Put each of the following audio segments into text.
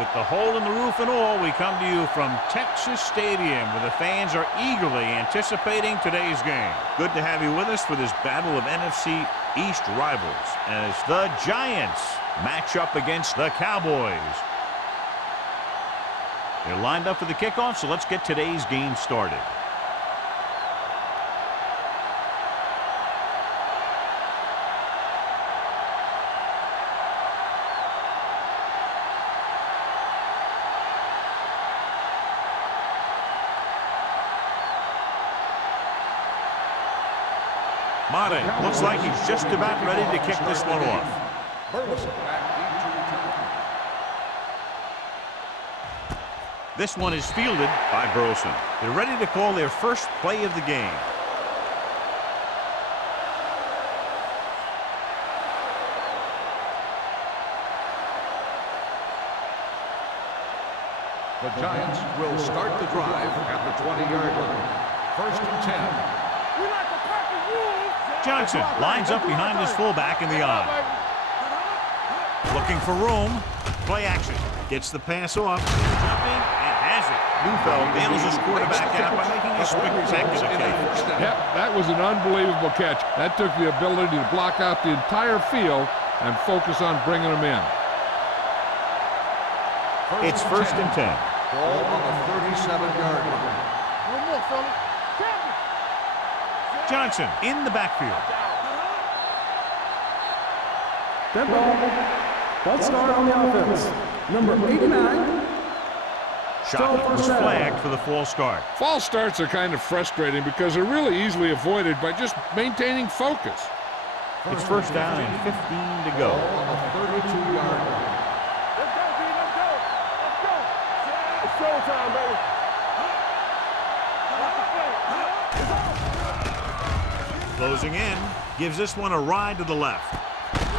With the hole in the roof and all, we come to you from Texas Stadium, where the fans are eagerly anticipating today's game. Good to have you with us for this battle of NFC East rivals as the Giants match up against the Cowboys. They're lined up for the kickoff, so let's get today's game started. Mate looks like he's just about ready to kick this one off. This one is fielded by Burleson. They're ready to call their first play of the game. The Giants will start the drive at the 20-yard line. 1st and 10. Johnson lines up behind his fullback in the I. Looking for room. Play action. Gets the pass off. Jumping and has it. Neufeld bails his quarterback out by making a spectacular catch. Yep, that was an unbelievable catch. That took the ability to block out the entire field and focus on bringing them in. It's 1st and 10. Ball on the 37-yard line. One more, fella. Johnson in the backfield. Let's start on the offense. Number 89. Shot was flagged for the false start. False starts are kind of frustrating because they're really easily avoided by just maintaining focus. It's 1st down and 15 to go. On the 32-yard line. Let's go, B. Let's go. Let's go. It's showtime, baby. Closing in, gives this one a ride to the left.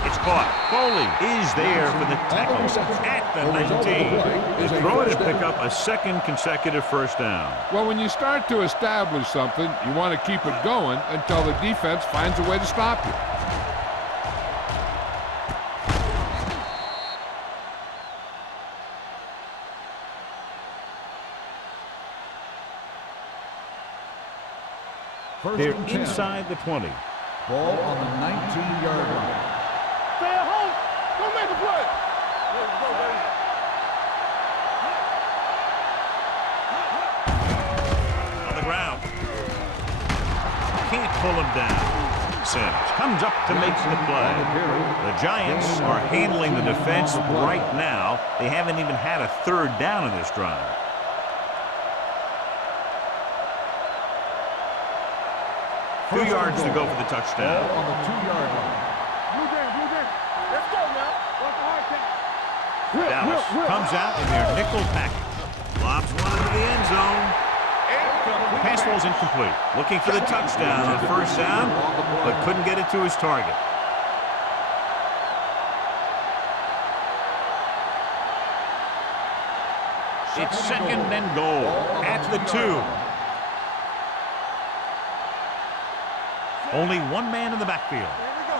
It's caught. Foley is there for the tackle at the 19. They throw it to pick up a 2nd consecutive 1st down. Well, when you start to establish something, you want to keep it going until the defense finds a way to stop you. They're inside the 20. Ball on the 19-yard line. Stay at home. Don't make a play. Let's go, baby. On the ground. Can't pull him down. Sims comes up to make the play. The Giants are handling the defense right now. They haven't even had a 3rd down in this drive. Two yards to go for the touchdown. Ball on the 2-yard line. Blue game. Let's go now. What's the hard catch? Dallas comes out in their nickel package. Lobs one into the end zone. Pass ball's incomplete. Looking for the touchdown on 1st down, but couldn't get it to his target. It's 2nd and goal at the 2. Only one man in the backfield. Here we go.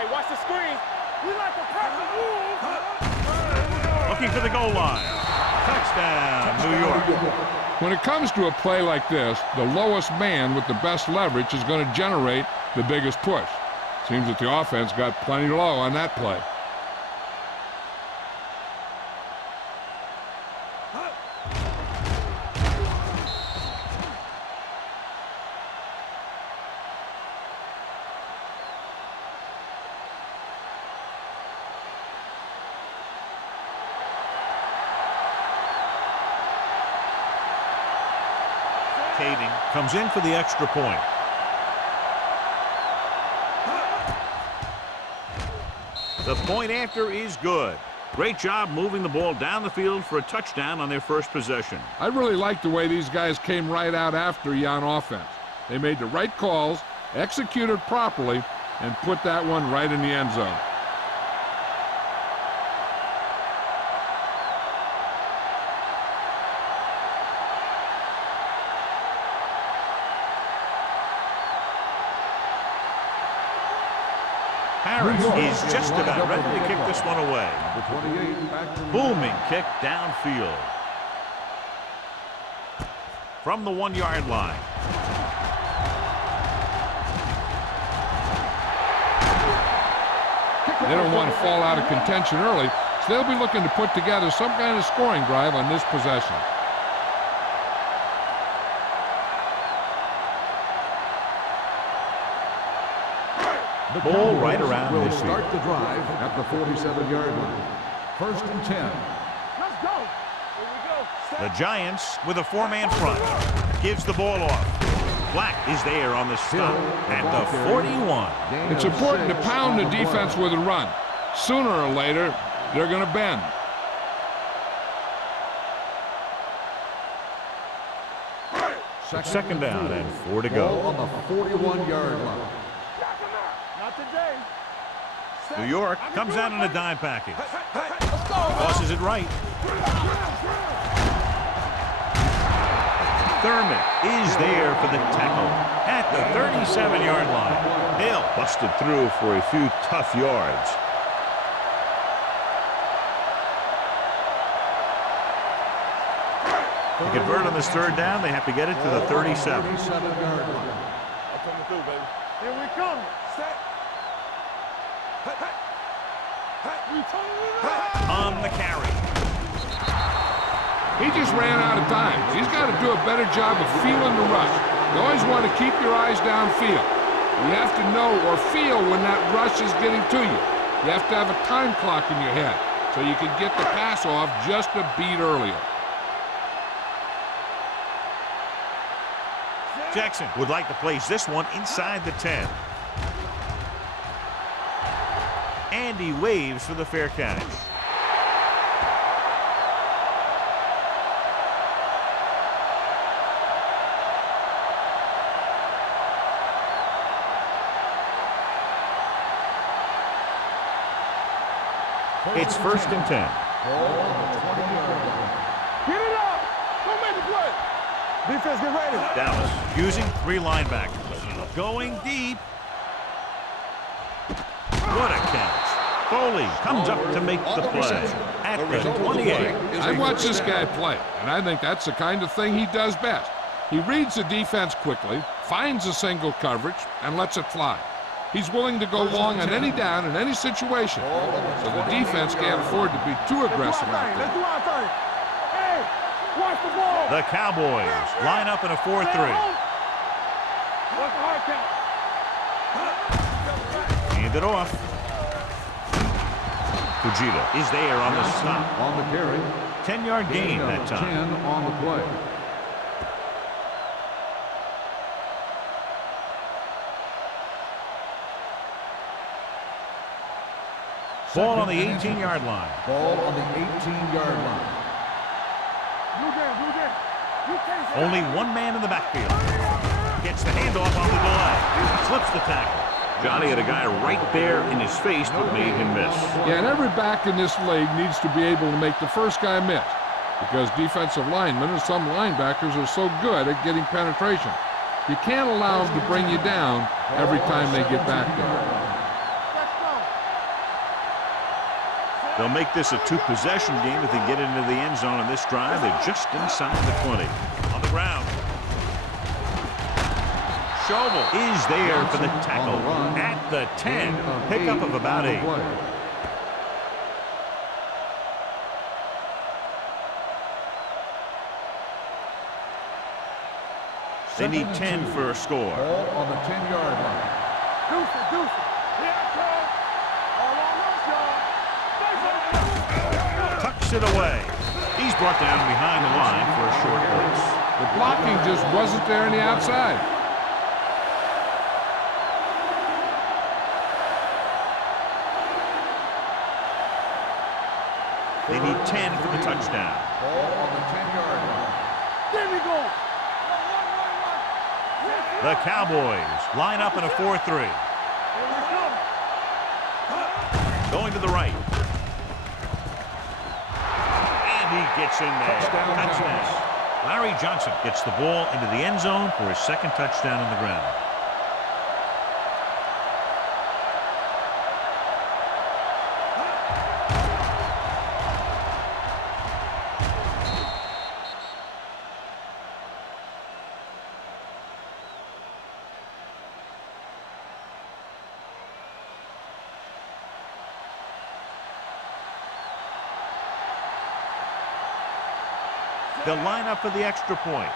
Hey, watch the screen. We like to press the move. Looking for the goal line. Touchdown, New York. When it comes to a play like this, the lowest man with the best leverage is going to generate the biggest push. Seems that the offense got plenty low on that play. Kading comes in for the extra point. The point after is good. Great job moving the ball down the field for a touchdown on their first possession. I really like the way these guys came right out after you on offense. They made the right calls, executed properly, and put that one right in the end zone. Harris is just about ready to kick this one away. Number 28, back to the Booming kick downfield. From the 1-yard line. They don't want to fall out of contention early, so they'll be looking to put together some kind of scoring drive on this possession. The Ball Cowboys right around will midfield. start the drive at the 47-yard line. 1st and 10. Let's go. Here we go. The Giants with a 4-man front. Gives the ball off. Black is there on the stop at the 41. It's important to pound the defense with a run. Sooner or later, they're going to bend. Second down and 4 to Ball go. on the 41-yard line. Not today. New York comes out in a dime package. Tosses it right. Thurman is there for the tackle at the 37-yard line. Hill busted through for a few tough yards. To convert on this 3rd down, they have to get it to the 37. 37-yard line. I'm coming through, baby. Here we come. Set. On the carry. He just ran out of time. He's got to do a better job of feeling the rush. You always want to keep your eyes downfield. You have to know or feel when that rush is getting to you. You have to have a time clock in your head so you can get the pass off just a beat earlier. Jackson would like to place this one inside the 10. And he waves for the fair catch. It's 1st and 10. Ball on the 20-yard line. Get it up. Don't make the play. Defense, get ready. Dallas using 3 linebackers. Going deep. What a catch. Foley comes up to make the play at the 28. I watch this guy play, and I think that's the kind of thing he does best. He reads the defense quickly, finds a single coverage, and lets it fly. He's willing to go long on any down in any situation, so the defense can't afford to be too aggressive out Let's there. do our thing. Hey, watch the ball. The Cowboys line up in a 4-3. Watch the hard count. Hand it off. Fujita is there on the stop. On the carry. 10-yard gain Of that time. 10 on the play. Ball on the 18-yard line. Ball on the 18-yard line. Blue game. You can't say Only one man in the backfield. Gets the handoff on the delay. Slips the tackle. Johnny had a guy right there in his face but made him miss. Yeah, and every back in this league needs to be able to make the first guy miss, because defensive linemen and some linebackers are so good at getting penetration. You can't allow them to bring you down every time they get back there. They'll make this a 2-possession game if they get into the end zone on this drive. They're just inside the 20. On the ground. Schobel is there for the tackle at the 10. Pickup of about 8. They need 10 for a score. Ball on the 10-yard line. Deuce. Here I come. All on us, y'all. Tucks it away. He's brought down behind the line for a short place. The blocking just wasn't there on the outside. They need 10 for the touchdown. Ball on the 10-yard line. There we go. The Cowboys line up in a 4-3. Here we come. Going to the right. And he gets in there. Touchdown. Larry Johnson gets the ball into the end zone for his 2nd touchdown on the ground. They'll line up for the extra point.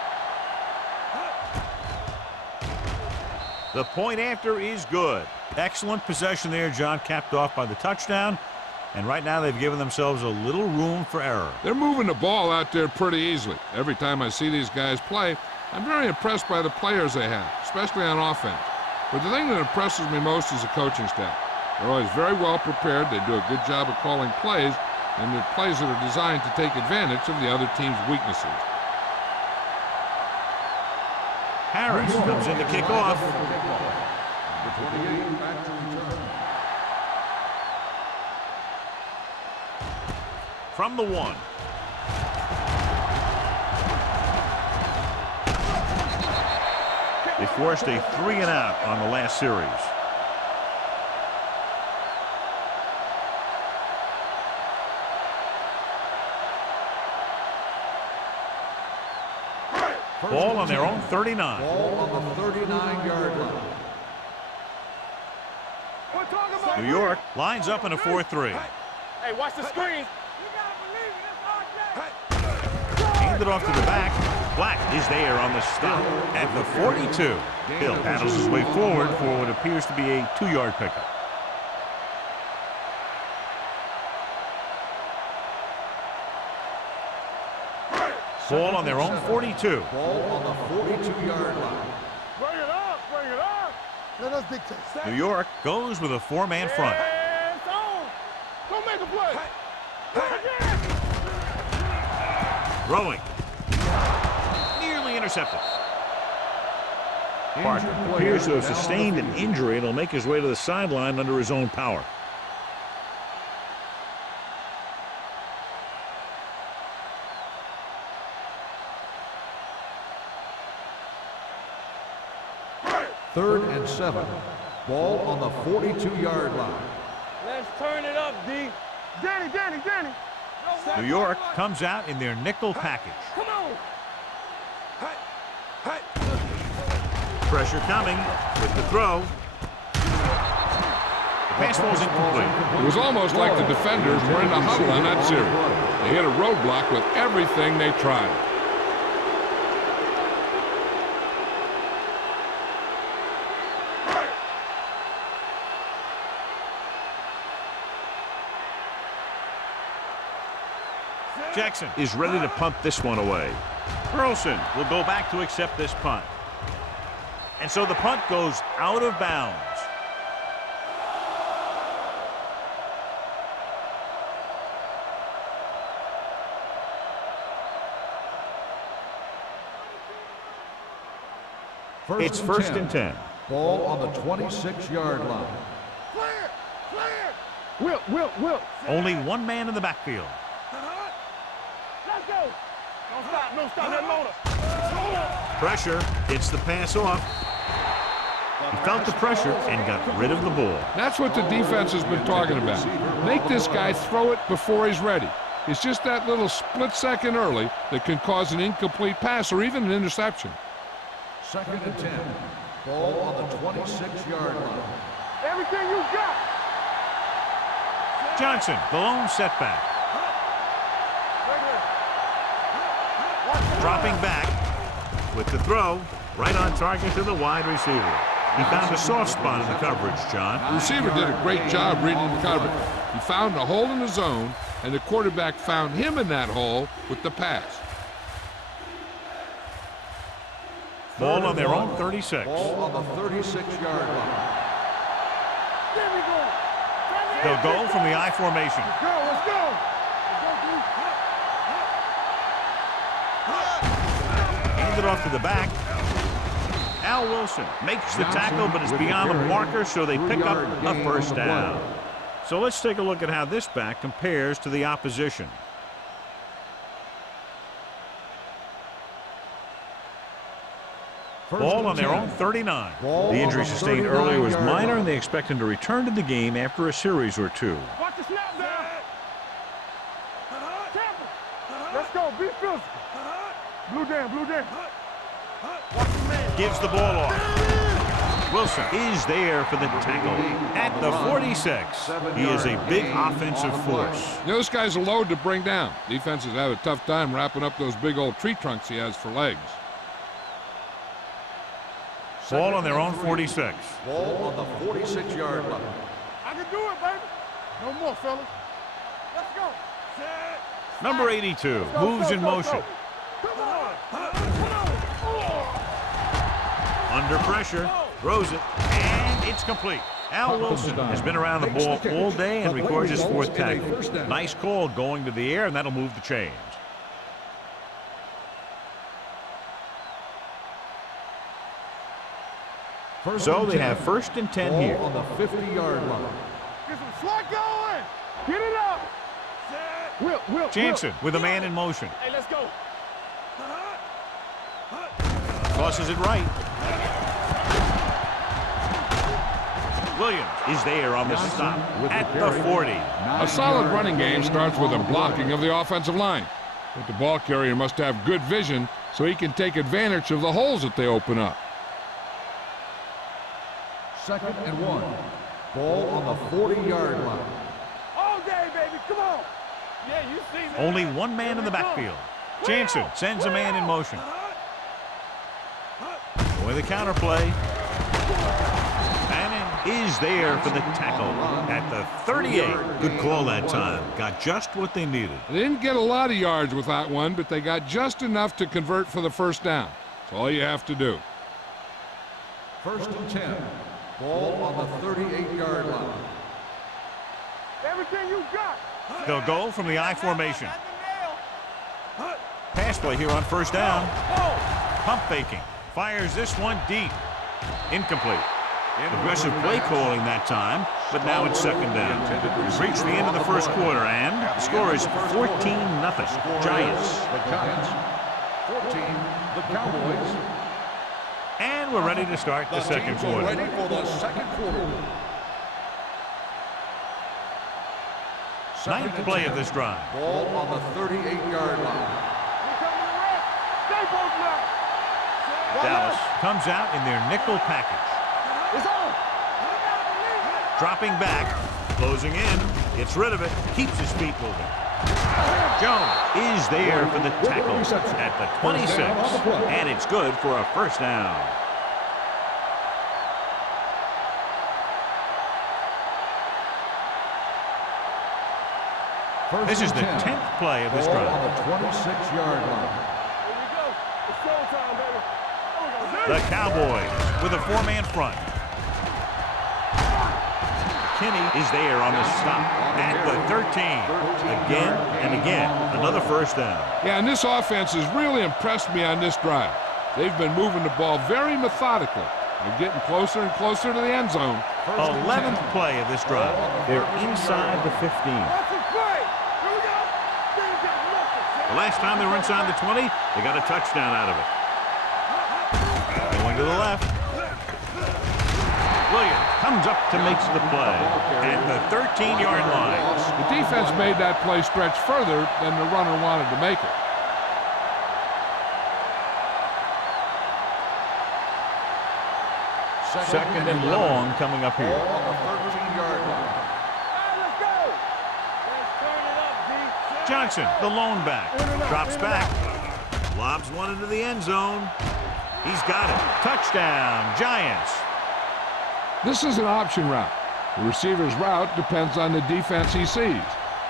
The point after is good. Excellent possession there, John, capped off by the touchdown. And right now they've given themselves a little room for error. They're moving the ball out there pretty easily. Every time I see these guys play, I'm very impressed by the players they have, especially on offense. But the thing that impresses me most is the coaching staff. They're always very well prepared. They do a good job of calling plays, and they're plays that are designed to take advantage of the other team's weaknesses. Harris comes in to kick off. The 28 back to return. From the 1. They forced a 3-and-out on the last series. Ball on their own 39. Ball on the 39-yard line. New York lines up in a 4-3. Hey, watch the screen. Handed off to the back. Black is there on the stop at the 42. Hill paddles his way forward for what appears to be a 2-yard pickup. Ball on their own 42. Ball on the 42-yard line. Bring it up, bring it up. Let us dictate. New York goes with a 4-man front. Hands on. Go make a play. Throwing. Nearly intercepted. Parker appears to have sustained an injury and will make his way to the sideline under his own power. Third and 7. Ball on the 42-yard line. Let's turn it up, D. Danny. New York comes out in their nickel package. Come on. Pressure coming with the throw. The pass falls incomplete. It was almost like the defenders were in a huddle on that series. They hit a roadblock with everything they tried. Jackson is ready to punt this one away. Burleson will go back to accept this punt. And so the punt goes out of bounds. It's first and 10. Ball on the 26-yard line. Clear. Will. Only one man in the backfield. Let's go. Don't stop that motor. Pressure hits the pass off. He felt the pressure and got rid of the ball. That's what the defense has been talking about. Make this guy throw it before he's ready. It's just that little split second early that can cause an incomplete pass or even an interception. Second and 10. Ball on the 26-yard line. Everything you got. Johnson, the lone setback. Dropping back with the throw, right on target to the wide receiver. He found a soft spot in the coverage, John. The receiver did a great job reading the coverage. He found a hole in the zone, and the quarterback found him in that hole with the pass. Ball on their own 36. Ball on the 36-yard line. They'll go from the I formation. Let's go. Handed off to the back. Al Wilson makes the tackle, but it's beyond the marker, so they pick up a first down. So let's take a look at how this back compares to the opposition. Ball on their own 39. The injury sustained earlier was minor, and they expect him to return to the game after a series or two. Watch the snap down. Let's go. Be physical. Blue down. Gives the ball off. Wilson is there for the tackle at the 46. He is a big offensive force. You know, this guy's a load to bring down. Defenses have a tough time wrapping up those big old tree trunks he has for legs. Ball on their own 46. Ball on the 46-yard line. I can do it, baby. No more, fellas. Let's go. Number 82 moves in motion. Come on. Under pressure, throws it, and it's complete. Al Wilson has been around the ball all day and records his 4th tackle. Nice call going to the air, and that'll move the chains. So they have 1st and 10 here. On the 50-yard line. Get some slack going. Get it up. Will. Jansen with a man in motion. Hey, let's go. Tosses it right. Williams is there on the stop at the 40. A solid running game starts with a blocking of the offensive line. But the ball carrier must have good vision so he can take advantage of the holes that they open up. 2nd and 1. Ball on the 40-yard line. All day, baby. Come on. Yeah, you see that. Only one man in the backfield. Jansen sends a man in motion. With a counter play. Bannon is there for the tackle at the 38. Good call that time. Got just what they needed. They didn't get a lot of yards with that one, but they got just enough to convert for the 1st down. That's all you have to do. 1st and 10. Ball on the 38-yard line. Everything you got. They'll go from the I formation. Pass play here on 1st down. Pump faking. Fires this one deep. Incomplete. Aggressive play calling that time, but now it's 2nd down. We've reached the end of the 1st quarter, and the score is 14-0. Giants. The Giants. 14, the Cowboys. And we're ready to start the 2nd quarter. Ready for the 2nd quarter. 9th play of this drive. Ball on the 38-yard line. Stay both now. Dallas comes out in their nickel package. It's on. Dropping back, closing in, gets rid of it, keeps his feet moving. Jones is there for the tackle at the 26, and it's good for a 1st down. This is the 10th play of this drive. On the 26-yard line. Here we go. It's showtime, baby. The Cowboys with a 4-man front. Kinney is there on the stop at the 13. Again and again, another 1st down. Yeah, and this offense has really impressed me on this drive. They've been moving the ball very methodically. They're getting closer and closer to the end zone. 11th play of this drive. They're inside the 15. That's a play. Here we go. The last time they were inside the 20, they got a touchdown out of it. Going to the left. Williams comes up to make the play at the 13-yard line. The defense made that play stretch further than the runner wanted to make it. Second and long coming up here. On the 13-yard line. Let's go. Let's turn it up, D. Johnson, the lone back, drops back, lobs one into the end zone. He's got it. Touchdown, Giants. This is an option route. The receiver's route depends on the defense he sees,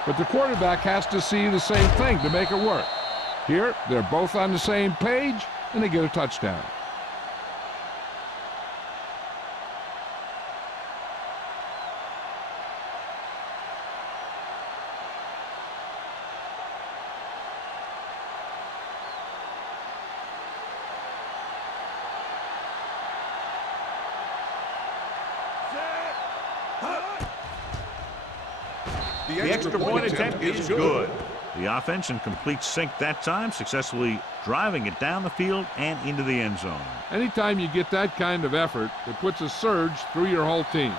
but the quarterback has to see the same thing to make it work. Here, they're both on the same page, and they get a touchdown. The extra point attempt is good. The offense in complete sync that time, successfully driving it down the field and into the end zone. Anytime you get that kind of effort, it puts a surge through your whole team.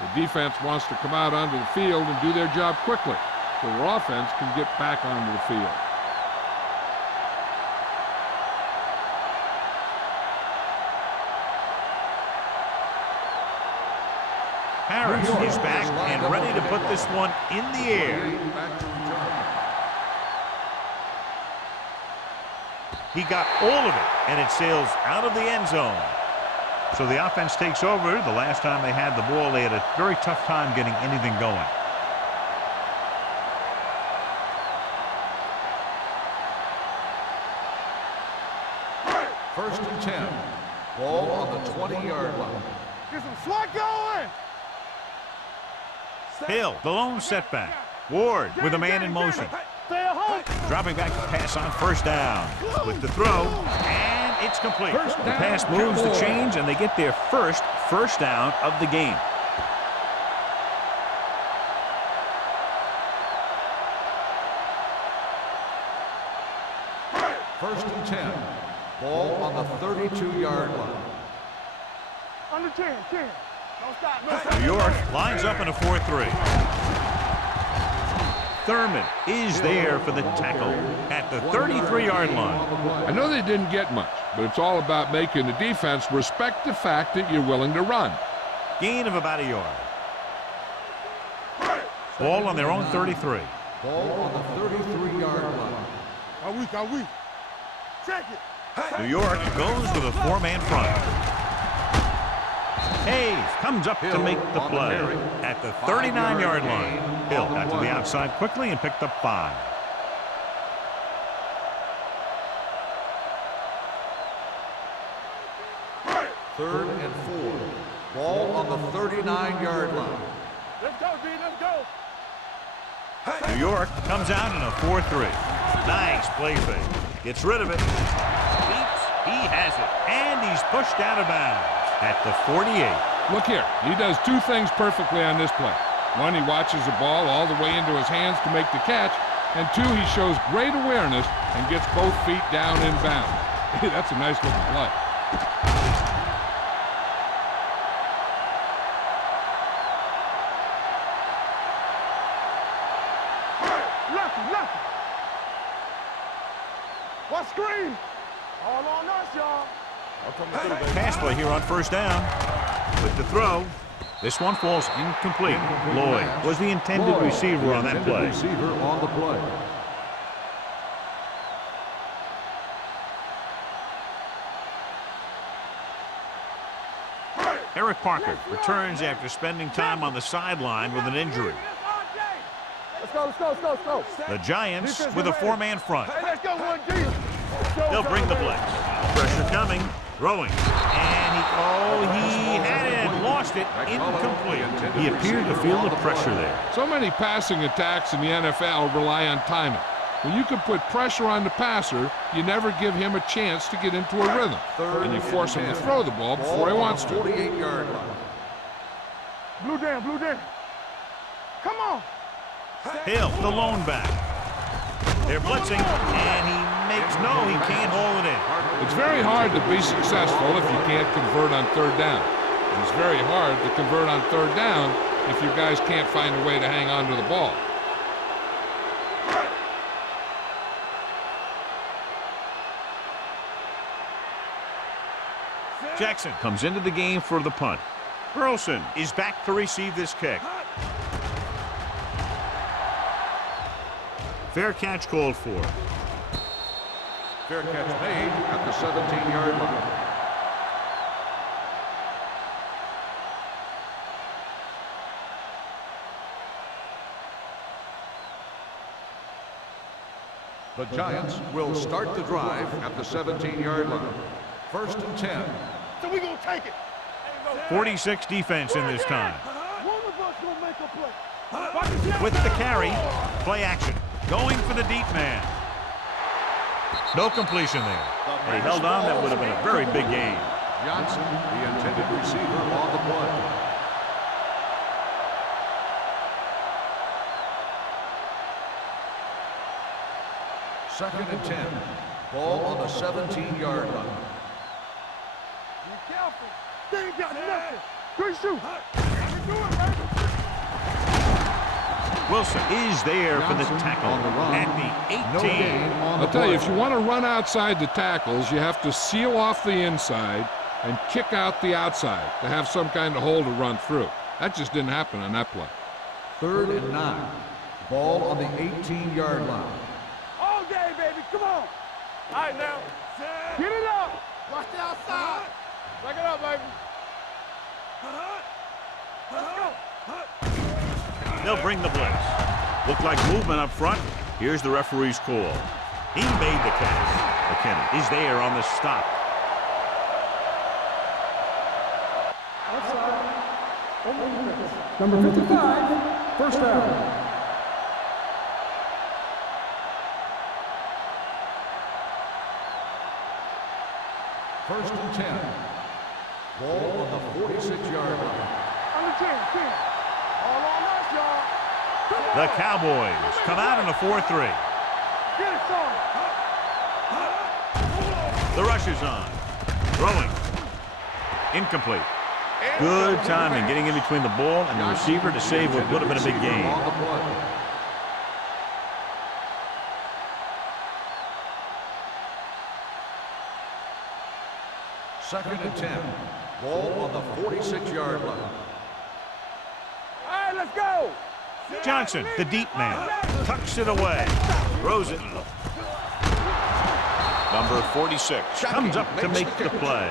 The defense wants to come out onto the field and do their job quickly, so their offense can get back onto the field. Harris is back and ready to put this one in the air. Back to return. He got all of it, and it sails out of the end zone. So the offense takes over. The last time they had the ball, they had a very tough time getting anything going. First and 10. Ball on the 20-yard line. Get some swat going. Hill, the lone setback. Ward with a man in motion. Stay at home. Dropping back to pass on first down. With the throw, and it's complete. The pass moves the chains, and they get their first down of the game. First and 10. Ball on the 32-yard line. Under 10. Don't stop. No stop. New York lines up in a 4-3. Thurman is there for the tackle at the 33-yard line. I know they didn't get much, but it's all about making the defense respect the fact that you're willing to run. Gain of about a yard. Ball on their own 33. Ball on the 33-yard line. Are we? Check it. New York goes with a four-man front. Hayes comes up to make the play at the 39-yard line. Hill got to the outside quickly and picked up 5. Third and 4. Ball on the 39-yard line. Let's go, D. Let's go. New York comes out in a 4-3. Nice play fake. Gets rid of it. Leaps. He has it. And he's pushed out of bounds at the 48. Look here, he does 2 things perfectly on this play. 1, he watches the ball all the way into his hands to make the catch, and 2, he shows great awareness and gets both feet down in bounds. Hey, that's a nice looking play. Lucky. What screen? All on us, y'all. Pass play here on first down. With the throw, this one falls incomplete. Lloyd was the intended receiver on that play. Receiver on the play. Eric Parker returns after spending time on the sideline with an injury. Let's go. The Giants with a four-man front. Hey, let's go, 1G. They'll bring the blitz. Pressure coming. Throwing. And he had it and lost it. Incomplete. He appeared to feel the pressure there. So many passing attacks in the NFL rely on timing. When you can put pressure on the passer, you never give him a chance to get into a rhythm. And you force him to throw the ball before he wants to. 48-yard line. Blue down. Come on. Hill, the lone back. They're blitzing, and he can't hold it in. It's very hard to be successful if you can't convert on third down. It's very hard to convert on third down if you guys can't find a way to hang on to the ball. Jackson comes into the game for the punt. Burleson is back to receive this kick. Fair catch called for. Fair catch made at the 17-yard line. The Giants will start the drive at the 17-yard line. First and 10. So we gonna take it. 46 defense in this time. One of us gonna make a play. With the carry, play action. Going for the deep man. No completion there. And he held on. That would have been a very big gain. Johnson, the intended receiver, on the play. Second and 10. Ball on the 17-yard line. Be careful. They ain't got nothing. Good shoot. We do it, baby. Wilson is there for the tackle at the 18. I'll tell you, if you want to run outside the tackles, you have to seal off the inside and kick out the outside to have some kind of hole to run through. That just didn't happen on that play. 3rd and 9. Ball on the 18-yard line. All day, baby. Come on. All right, now. Get it up. Watch the outside. Back it up, baby. Let's go. They'll bring the blitz. Look like movement up front. Here's the referee's call. He made the catch. McKinney is there on the stop. Number 55, first down. First and 10. Ball on the 46-yard line. On the 10. All on us, y'all. Come on. The Cowboys come out in a 4-3. Get it, son. The rush is on. Throwing. Incomplete. Good timing getting in between the ball and the receiver to save what would have been a big gain. On the play. Second and 10. Ball on the 46-yard line. All right, let's go. Johnson, the deep man, tucks it away. Throws it. Number 46 comes up to make the play.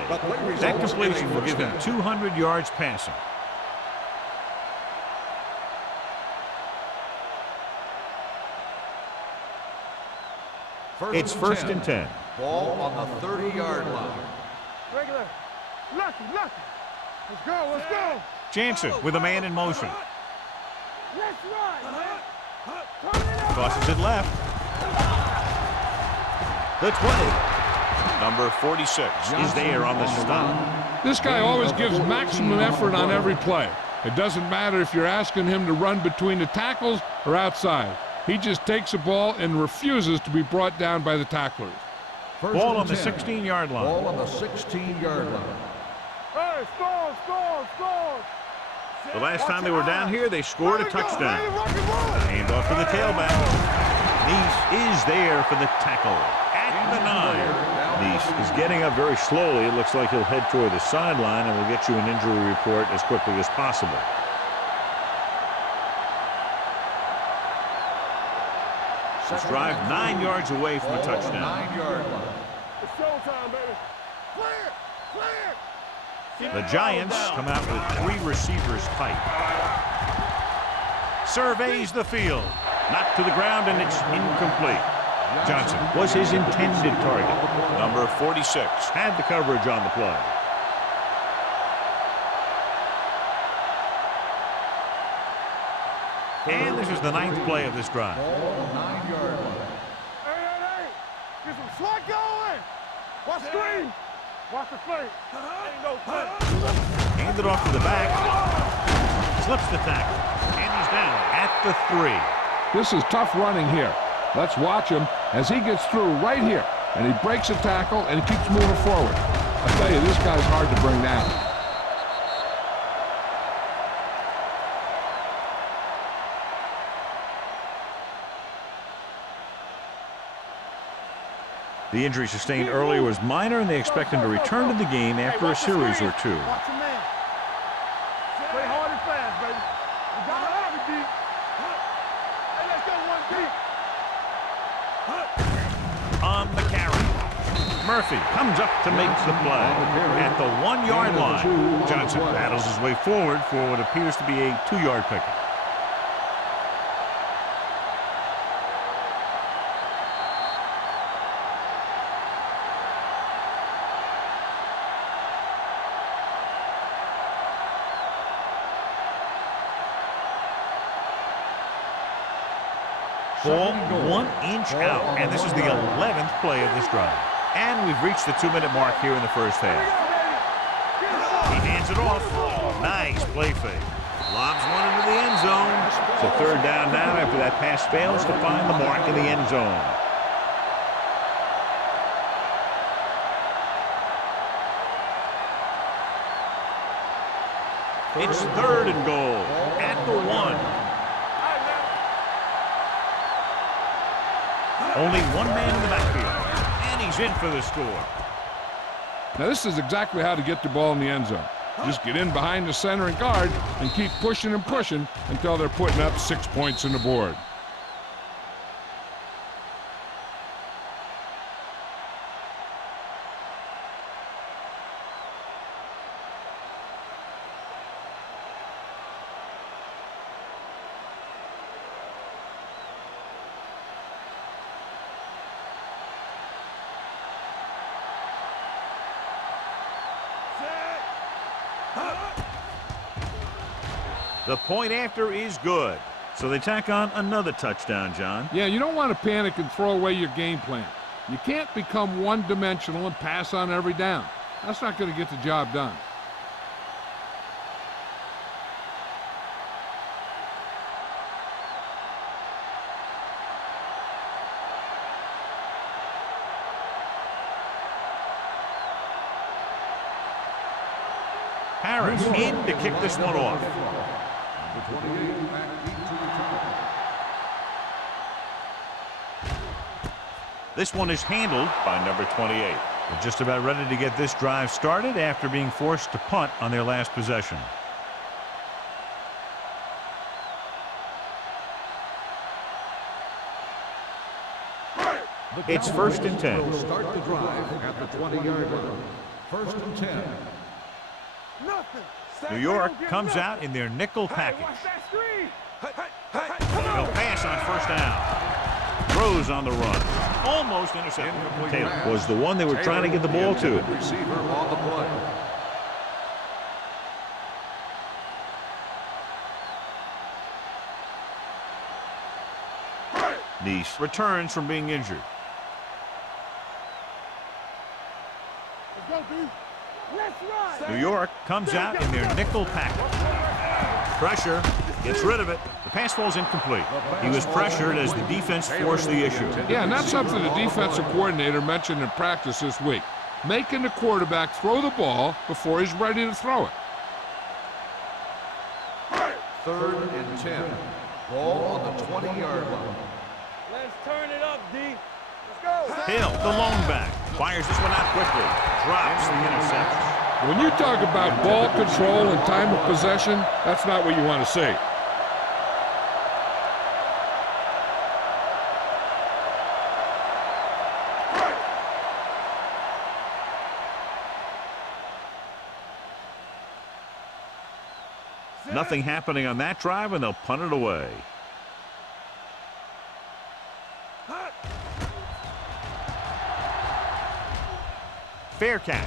That completion will give him 200 yards passing. It's first and 10. Ball on the 30-yard line. Regular. Lucky. Let's go. Jansen with a man in motion. Let's run, man. Turn it up. Tosses it left. The 20. Number 46 is there on the stop. This guy always gives maximum effort on every play. It doesn't matter if you're asking him to run between the tackles or outside. He just takes the ball and refuses to be brought down by the tacklers. Ball on the 16-yard line. Ball on the 16-yard line. Hey, score. The last time they were down here, they scored a touchdown. Hand off to the tailback. Neese is there for the tackle at the 9. Neese is getting up very slowly. It looks like he'll head toward the sideline, and we'll get you an injury report as quickly as possible. This drive 9 yards away from a touchdown. 9-yard line. It's showtime, baby. Clear. The Giants come out with 3 receivers tight. Surveys the field. Knocked to the ground, and it's incomplete. Johnson was his intended target. Number 46 had the coverage on the play. And this is the 9th play of this drive. Ball on the 9-yard line. Hey. Get some swat going. Watch screen. Watch the play. Ain't no play. Handed off to the back. Slips the tackle. And he's down at the 3. This is tough running here. Let's watch him as he gets through right here. And he breaks a tackle and he keeps moving forward. I tell you, this guy's hard to bring down. The injury sustained earlier was minor, and they expect him to return to the game after a series or 2. Watch your man. Play hard and fast, baby. You got to have it deep. Hey, let's go one deep. On the carry. Murphy comes up to make the play. At the 1-yard line, Johnson battles his way forward for what appears to be a 2-yard pickup. Ball 1 inch out, and this is the 11th play of this drive. And we've reached the 2-minute mark here in the first half. He hands it off. Nice play fake. Lobs one into the end zone. So 3rd down now after that pass fails to find the mark in the end zone. It's 3rd and goal at the 1. Only one man in the backfield, and he's in for the score. Now, this is exactly how to get the ball in the end zone. Just get in behind the center and guard and keep pushing and pushing until they're putting up 6 points on the board. The point after is good. So they tack on another touchdown, John. Yeah, you don't want to panic and throw away your game plan. You can't become one-dimensional and pass on every down. That's not going to get the job done. Harris in to kick this one off. The 28 back deep to return. This one is handled by number 28. They're just about ready to get this drive started after being forced to punt on their last possession. It's 1st and 10. Will start the drive at the 20-yard line. 1st and 10. New York comes out in their nickel package. They'll pass on 1st down. Throws on the run. Almost intercepted. Taylor was the one they were trying to get the ball to. Receiver on the play. Nice returns from being injured. New York comes out in their nickel package. Pressure, gets rid of it. The pass falls incomplete. He was pressured as the defense forced the issue. Yeah, and that's something the defensive coordinator mentioned in practice this week. Making the quarterback throw the ball before he's ready to throw it. 3rd and 10. Ball on the 20-yard line. Let's turn it up, D. Let's go. Hill, the lone back, fires this one out quickly. Drops the interception. When you talk about ball control and time of possession, that's not what you want to see. Nothing happening on that drive, and they'll punt it away. Fair catch.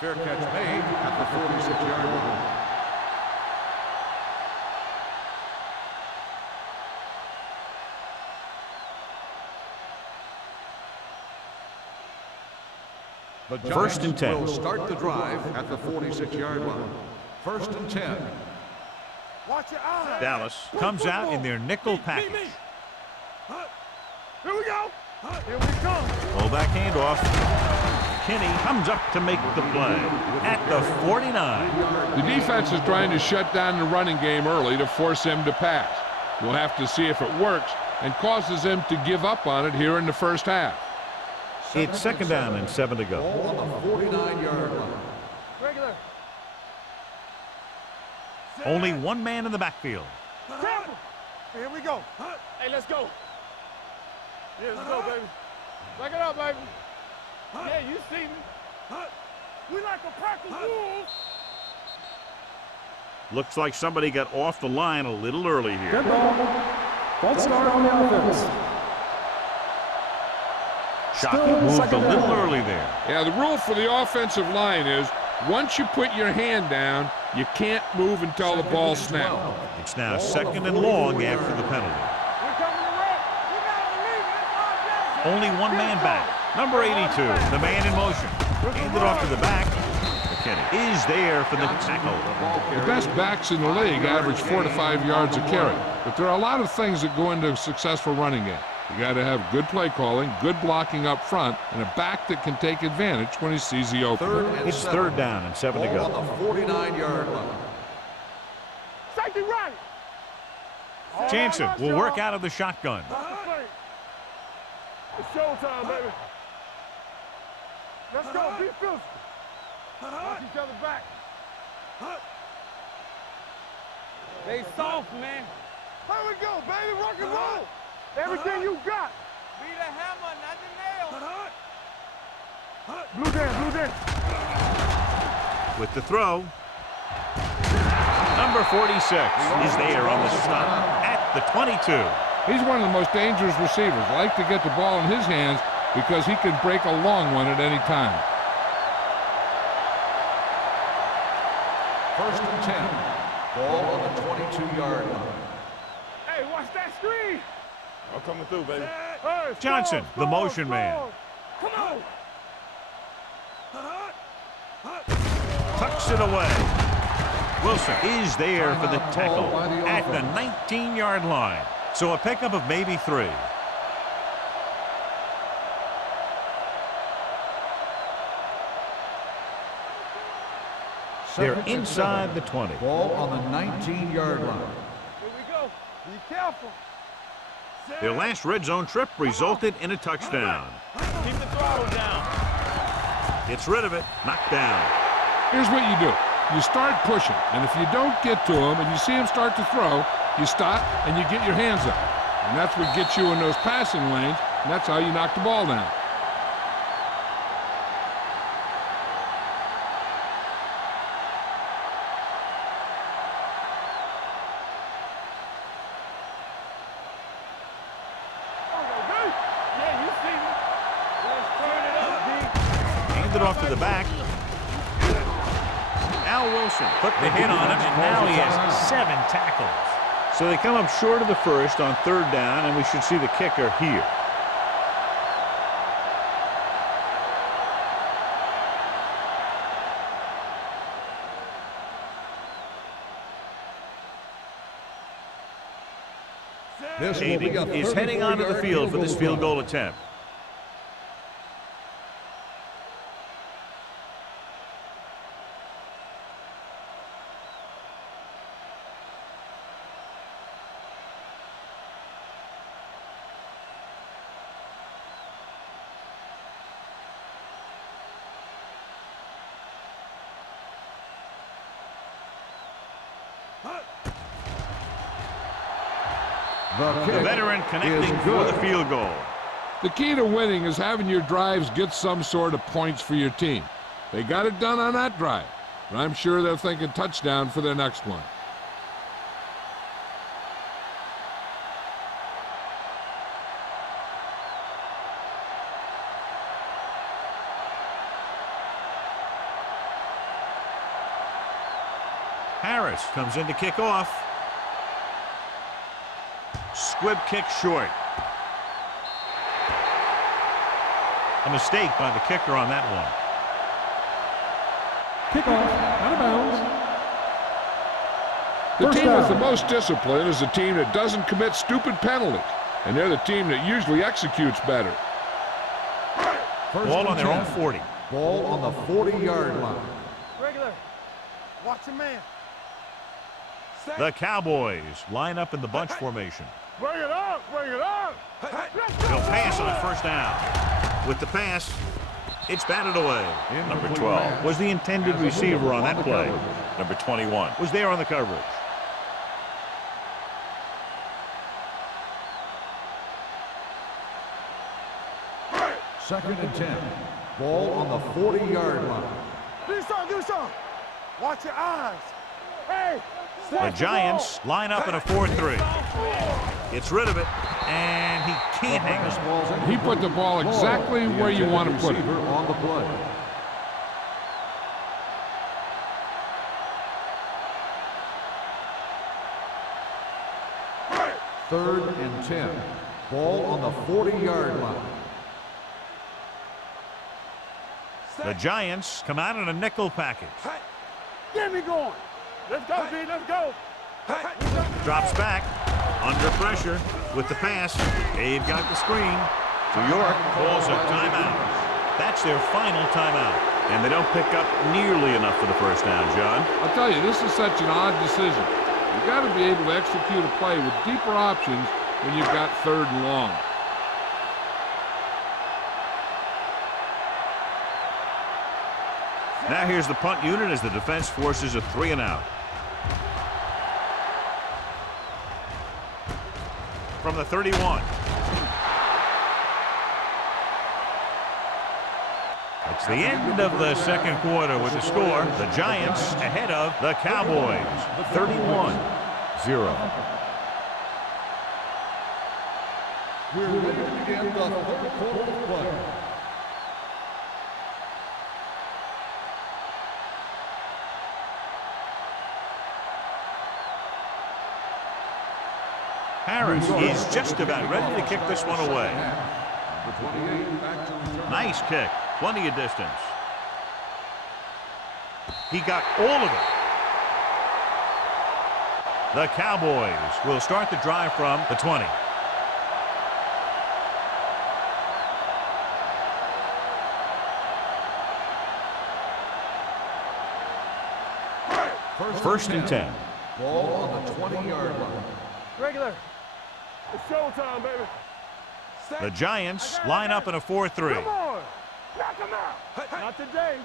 Fair catch made at the 46-yard line. The Giants 1st and 10. will start the drive at the 46-yard line. 1st and 10. Watch your eyes. Dallas comes out in their nickel package. Here we go. Here we come. Fullback handoff. Kinney comes up to make the play at the 49. The defense is trying to shut down the running game early to force him to pass. We'll have to see if it works and causes him to give up on it here in the first half. It's 2nd down and 7 to go. Ball on the 49-yard line. Regular. Only one man in the backfield. Tampa. Here we go. Hey, let's go. Yeah, let's go, baby. Back it up, baby. Yeah, you see me. We like to practice rules. Looks like somebody got off the line a little early here. Good ball. False start on the offense. Shockey moved a little early there. Yeah, the rule for the offensive line is once you put your hand down, you can't move until the ball snaps. It's now 2nd and long after the penalty. We're coming to work. You gotta believe it. It's our job. Only one man back. Number 82, the man in motion. Handed off to the back. McKinney is there for the tackle. The best backs in the league average 4 to 5 yards a carry. But there are a lot of things that go into a successful running game. You got to have good play calling, good blocking up front, and a back that can take advantage when he sees the opening. It's 3rd down and 7 to go. Ball on the 49-yard line. Safety right. Jansen will work out of the shotgun. It's showtime, baby. Let's go. Be physical. Watch each other back. They soft, man. Here we go, baby. Rock and roll. Everything you got. Be the hammer, not the nail. Blue down, blue down. With the throw. Number 46 is there on the stop at the 22. He's one of the most dangerous receivers. Like to get the ball in his hands because he can break a long one at any time. First and 10. Ball on the 22-yard line. Hey, watch that screen. I'm coming through, baby. Johnson, the motion man. Come on. Tucks it away. Wilson is there for the tackle at the 19-yard line. So a pickup of maybe 3. They're inside the 20. Ball on the 19-yard line. Here we go. Be careful. Their last red zone trip resulted in a touchdown. Keep the throttle down. Gets rid of it. Knocked down. Here's what you do. You start pushing, and if you don't get to him and you see him start to throw, you stop and you get your hands up. And that's what gets you in those passing lanes, and that's how you knock the ball down. Yeah, you see me. Let's turn it up, D. Handed off to the back. Al Wilson put the hit on him, and now he has 7 tackles. So they come up short of the first on 3rd down, and we should see the kicker here. This will be a Hayden is heading onto the field for this field goal attempt. The veteran connecting for the field goal. The key to winning is having your drives get some sort of points for your team. They got it done on that drive, but I'm sure they're thinking touchdown for their next one. Harris comes in to kick off. Squib kick short. A mistake by the kicker on that one. Kickoff, out of bounds. The First team down. with the most discipline is the team that doesn't commit stupid penalties, and they're the team that usually executes better. Ball on their own 40. Ball on the 40-yard line. Regular. Watch your man. The Cowboys line up in the bunch formation. Bring it up, bring it up. They'll pass on the 1st down. With the pass, it's batted away. Number 12 was the intended receiver on that play. Number 21 was there on the coverage. Second and 10. Ball on the 40-yard line. Do something, do something. Watch your eyes. Hey. The Giants line up in a 4-3. Gets rid of it, and he can't hang on. He put the ball exactly where you want to put it. On the play. Third and 10. Ball on the 40-yard line. The Giants come out in a nickel package. Get me going. Let's go, D, let's go. Drops back, under pressure, with the pass. They've got the screen. New York calls a timeout. That's their final timeout. And they don't pick up nearly enough for the 1st down, John. I'll tell you, this is such an odd decision. You've got to be able to execute a play with deeper options when you've got 3rd and long. Now here's the punt unit as the defense forces a 3-and-out. From the 31. It's the end of the second quarter with the score. The Giants ahead of the Cowboys, 31-0. We're ready to begin the third quarter of play. Harris is just about ready to kick this one away. Nice kick. Plenty of distance. He got all of it. The Cowboys will start the drive from the 20. First and 10. Ball on the 20-yard line. Regular. It's showtime, baby. The Giants line up in a 4-3. Come on. Knock him out. Not today.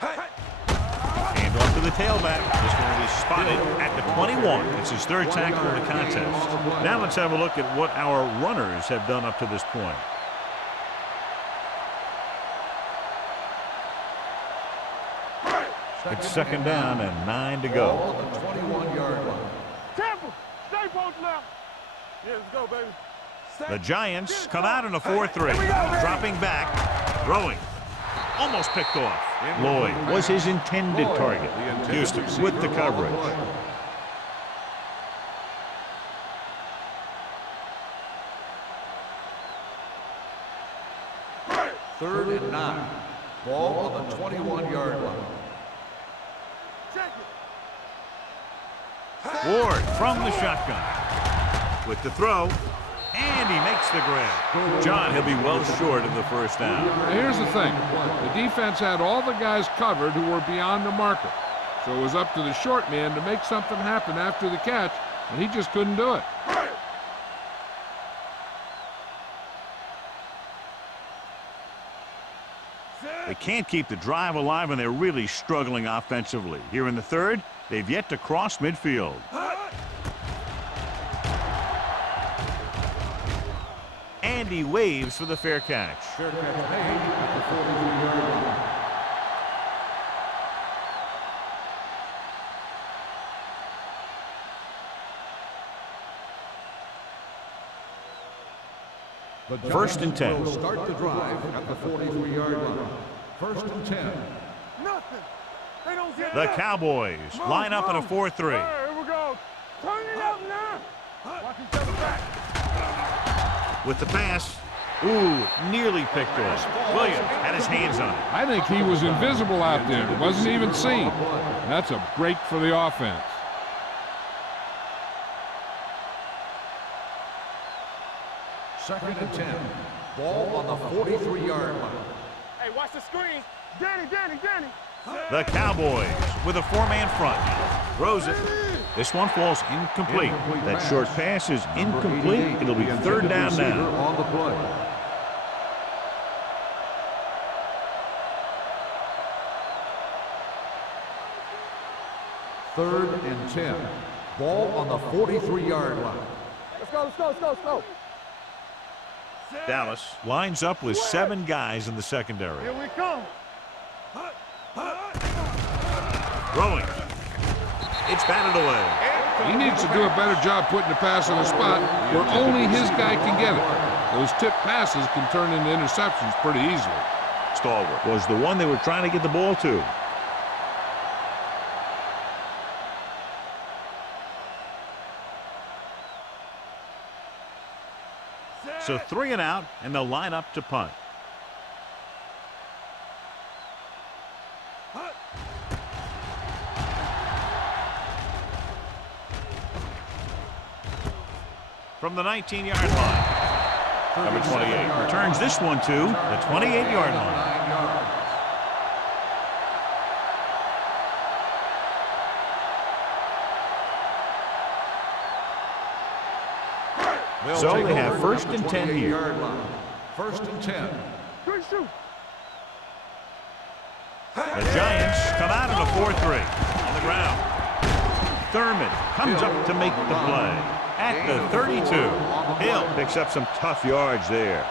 Hand off to the tailback. This one will be spotted at the 21. It's his third tackle in the contest. Now let's have a look at what our runners have done up to this point. It's second down and 9 to go. Ball on the 21-yard line. Temple. Stay post now. Yeah, let's go, baby. The Giants come out in a 4-3. Dropping back. Throwing. Almost picked off. Lloyd was his intended target. Houston with the coverage. Third and 9. Ball on the 21-yard line. Ward from the shotgun. With the throw. And he makes the grab. John, he'll be well short of the first down. Now here's the thing. The defense had all the guys covered who were beyond the marker. So it was up to the short man to make something happen after the catch, and he just couldn't do it. They can't keep the drive alive, and they're really struggling offensively. Here in the third, they've yet to cross midfield. And he waves for the fair catch. Fair catch made at the 43-yard line. The First and 10. Will start the drive at the 43-yard line. First and 10. Nothing. They don't get The nothing. Cowboys line up in a 4-3. All right, here we go. Turn it up now. Watch each other back. With the pass. Ooh, nearly picked off. Williams had his hands on it. I think he was invisible out there. Wasn't even seen. That's a break for the offense. Second and 10. Ball on the 43-yard line. Hey, watch the screen. Danny. The Cowboys with a 4-man front. Throws it. This one falls incomplete. That short pass is incomplete. It'll be third down now. On the play. Third and 10. Ball on the 43-yard line. Let's go. Dallas lines up with 7 guys in the secondary. Here we come. Throwing. It's batted away. He needs to do a better job putting the pass on the spot where only his guy can get it. Those tip passes can turn into interceptions pretty easily. Stalwart was the one they were trying to get the ball to. So 3 and out, and they'll line up to punt. From the 19-yard line, number 28 returns this one to the 28-yard line. So they have first and 10 here. First and 10. Good shoot. The Giants come out in a 4-3 on the ground. Thurman comes up to make the play at the 32. Hill picks up some tough yards there.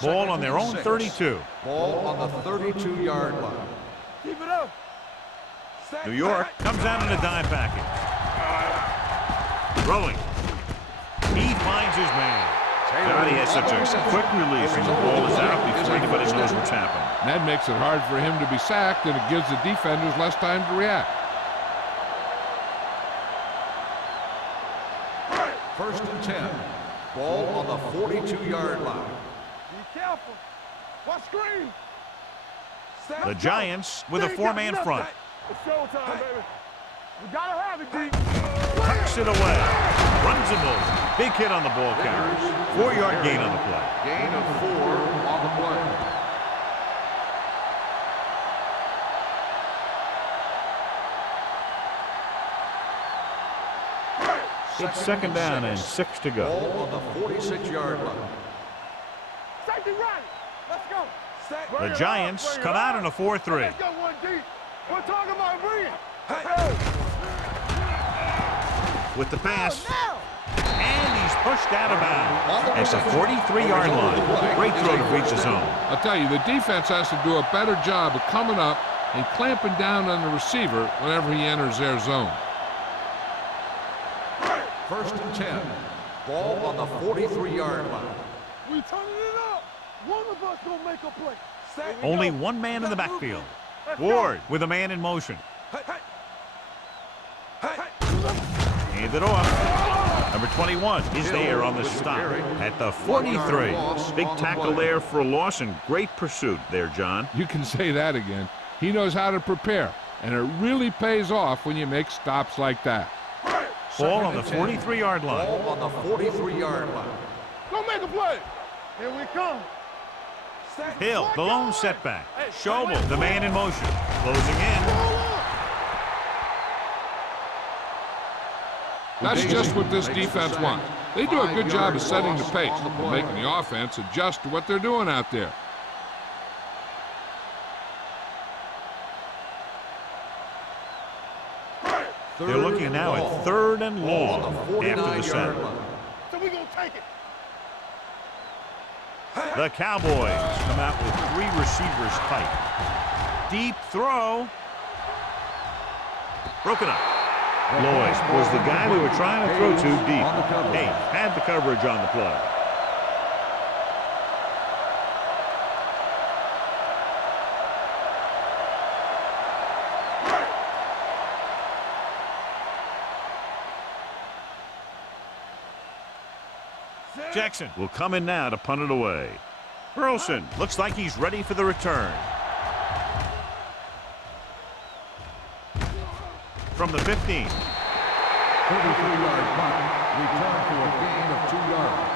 Ball on their own 32. Ball on the 32-yard line. Keep it up. New York comes out in a dime package. Throwing. He finds his man. God, he has such a quick release when the ball is out before anybody knows what's happened. That makes it hard for him to be sacked, and it gives the defenders less time to react. First and 10. Ball on the 42-yard line. Be careful. Watch screen. The Giants with a 4-man front. It's showtime, baby. We gotta have it, D. Tucks it away. Runs him over. Big hit on the ball carrier. 4-yard gain on the play. Gain of 4 on the play. It's second down and 6 to go. Ball on the 46-yard line. Safety right. Let's go. The Giants come out in a 4-3. Let's go, 1D. We're talking about bringing. With the pass. And he's pushed out of bounds at the 43-yard line. Great throw to reach the zone. I'll tell you, the defense has to do a better job of coming up and clamping down on the receiver whenever he enters their zone. First and 10. Ball on the 43-yard line. We turning it up. One of us gonna make a play. Only one man in the backfield. Ward with a man in motion. Hand it off. Number 21 is there on the stop at the 43. Big tackle there for a loss and great pursuit there, John. You can say that again. He knows how to prepare, and it really pays off when you make stops like that. Ball on the 43-yard line. Ball on the 43-yard line. Go make a play. Here we come. Hill, the lone setback. Schobel, the man in motion. Closing in. That's just what this defense wants. They do a good job of setting the pace and making the offense adjust to what they're doing out there. They're looking now at 3rd and long after the set. So we're going to take it. The Cowboys come out with 3 receivers tight. Deep throw. Broken up. Lloyd was the guy they were trying to throw to deep. Hayes had the coverage on the play. Jackson will come in now to punt it away. Burleson looks like he's ready for the return. From the 15. 33-yard punt. Return to a gain of 2 yards.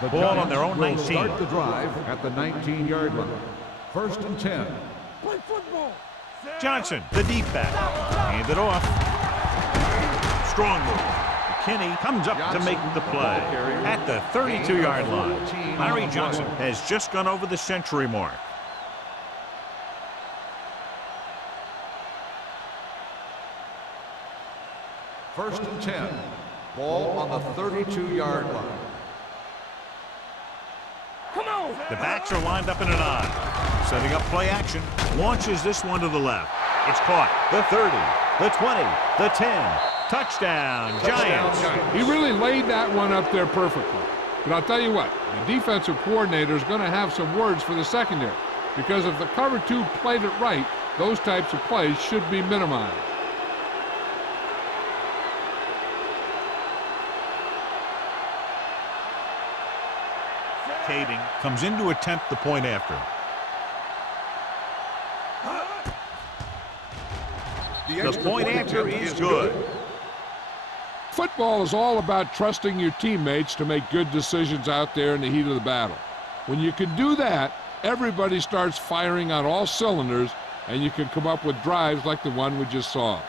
The ball on their own will 19. Start the drive at the 19-yard line. First and 10. Play football. Johnson, the deep back. Hand it off. Strong move. McKinney comes up to make the play at the 32-yard line. Larry Johnson has just gone over the century mark. First and 10. Ball on the 32-yard line. Come on. The backs are lined up in an I. Setting up play action. Launches this one to the left. It's caught. The 30, the 20, the 10. Touchdown, Giants. He really laid that one up there perfectly. But I'll tell you what, the defensive coordinator is going to have some words for the secondary, because if the cover 2 played it right, those types of plays should be minimized. Caving comes in to attempt the point after. The point after is good. Football is all about trusting your teammates to make good decisions out there in the heat of the battle. When you can do that, everybody starts firing on all cylinders, and you can come up with drives like the one we just saw.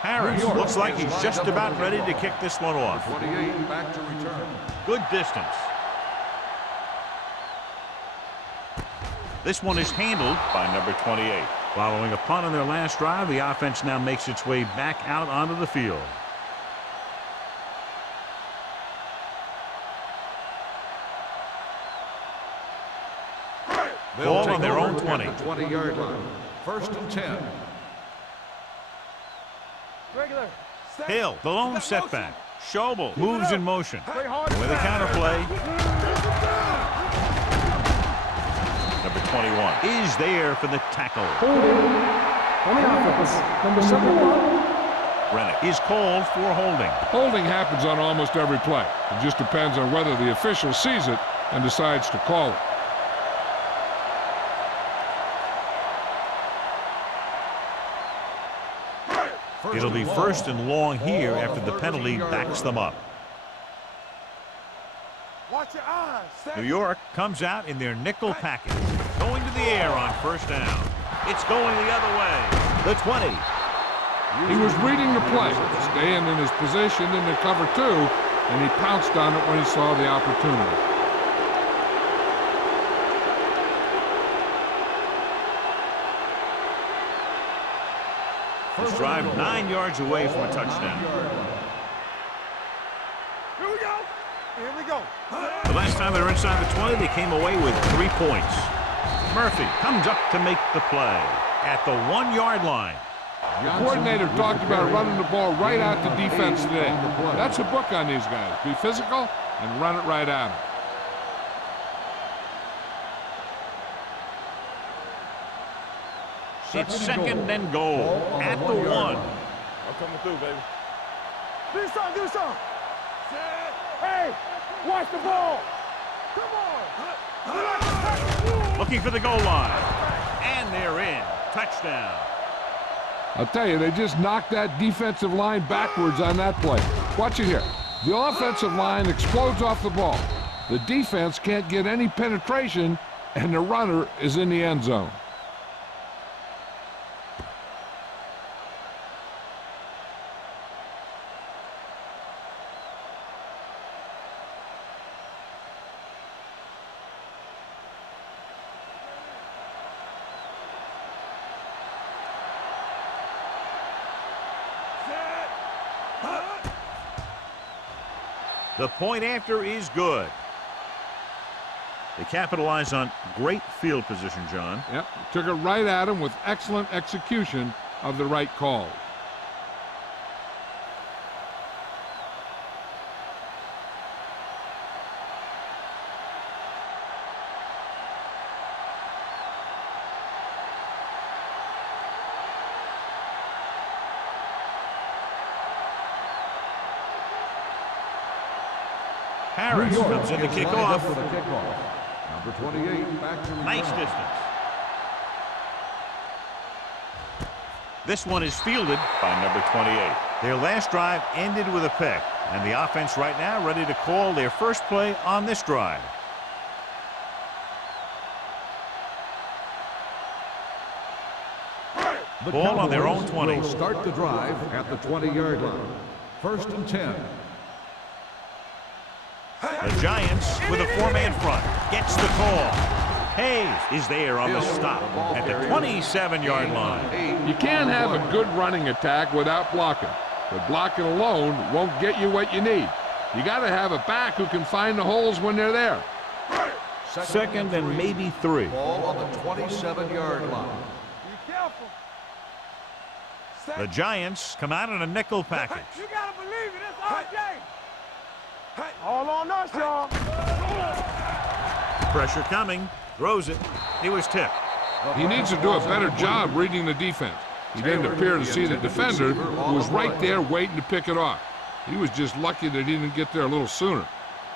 Harris looks like he's just about ready to kick this one off. 28 back to return. Good distance. This one is handled by number 28. Following a punt on their last drive, the offense now makes its way back out onto the field. Ball on their own 20. 20-yard line. First and 10. Regular. Hill, the lone setback. Schobel moves in motion. With a counter play. Number 21 is there for the tackle. Holding on the offense. Number 71. Rennick is called for holding. Holding happens on almost every play. It just depends on whether the official sees it and decides to call it. It'll be first and long here after the penalty backs them up. Watch your eyes. New York comes out in their nickel package. Going to the air on first down. It's going the other way. The 20. He was reading the play, staying in his position in the cover two, and he pounced on it when he saw the opportunity. This drive 9 yards away from a touchdown. Here we go. Here we go. The last time they were inside the 20, they came away with 3 points. Murphy comes up to make the play at the 1-yard line. The coordinator talked about running the ball right at the defense today. That's a book on these guys. Be physical and run it right at them. It's second and goal at the 1. I'm coming through, baby. Do something, do something. Hey, watch the ball. Come on. Looking for the goal line. And they're in. Touchdown. I'll tell you, they just knocked that defensive line backwards on that play. Watch it here. The offensive line explodes off the ball. The defense can't get any penetration, and the runner is in the end zone. The point after is good. They capitalize on great field position, John. Yep, took it right at him with excellent execution of the right call. Harris comes in to kick off. Number 28 back to Nice distance. This one is fielded by number 28. Their last drive ended with a pick, and the offense right now ready to call their first play on this drive. Ball on their own 20. Will start the drive at the 20-yard line. First and 10. The Giants with a 4-man front. Gets the call. Hayes is there on the stop at the 27-yard line. You can't have a good running attack without blocking. But blocking alone won't get you what you need. You got to have a back who can find the holes when they're there. Second and maybe 3. Ball on the 27-yard line. Be careful. The Giants come out in a nickel package. You gotta believe it. It's RJ. All on us, y'all. Pressure coming. Throws it. He was tipped. He needs to do a better job reading the defense. He didn't appear to see the defender, who was right there waiting to pick it off. He was just lucky that he didn't get there a little sooner.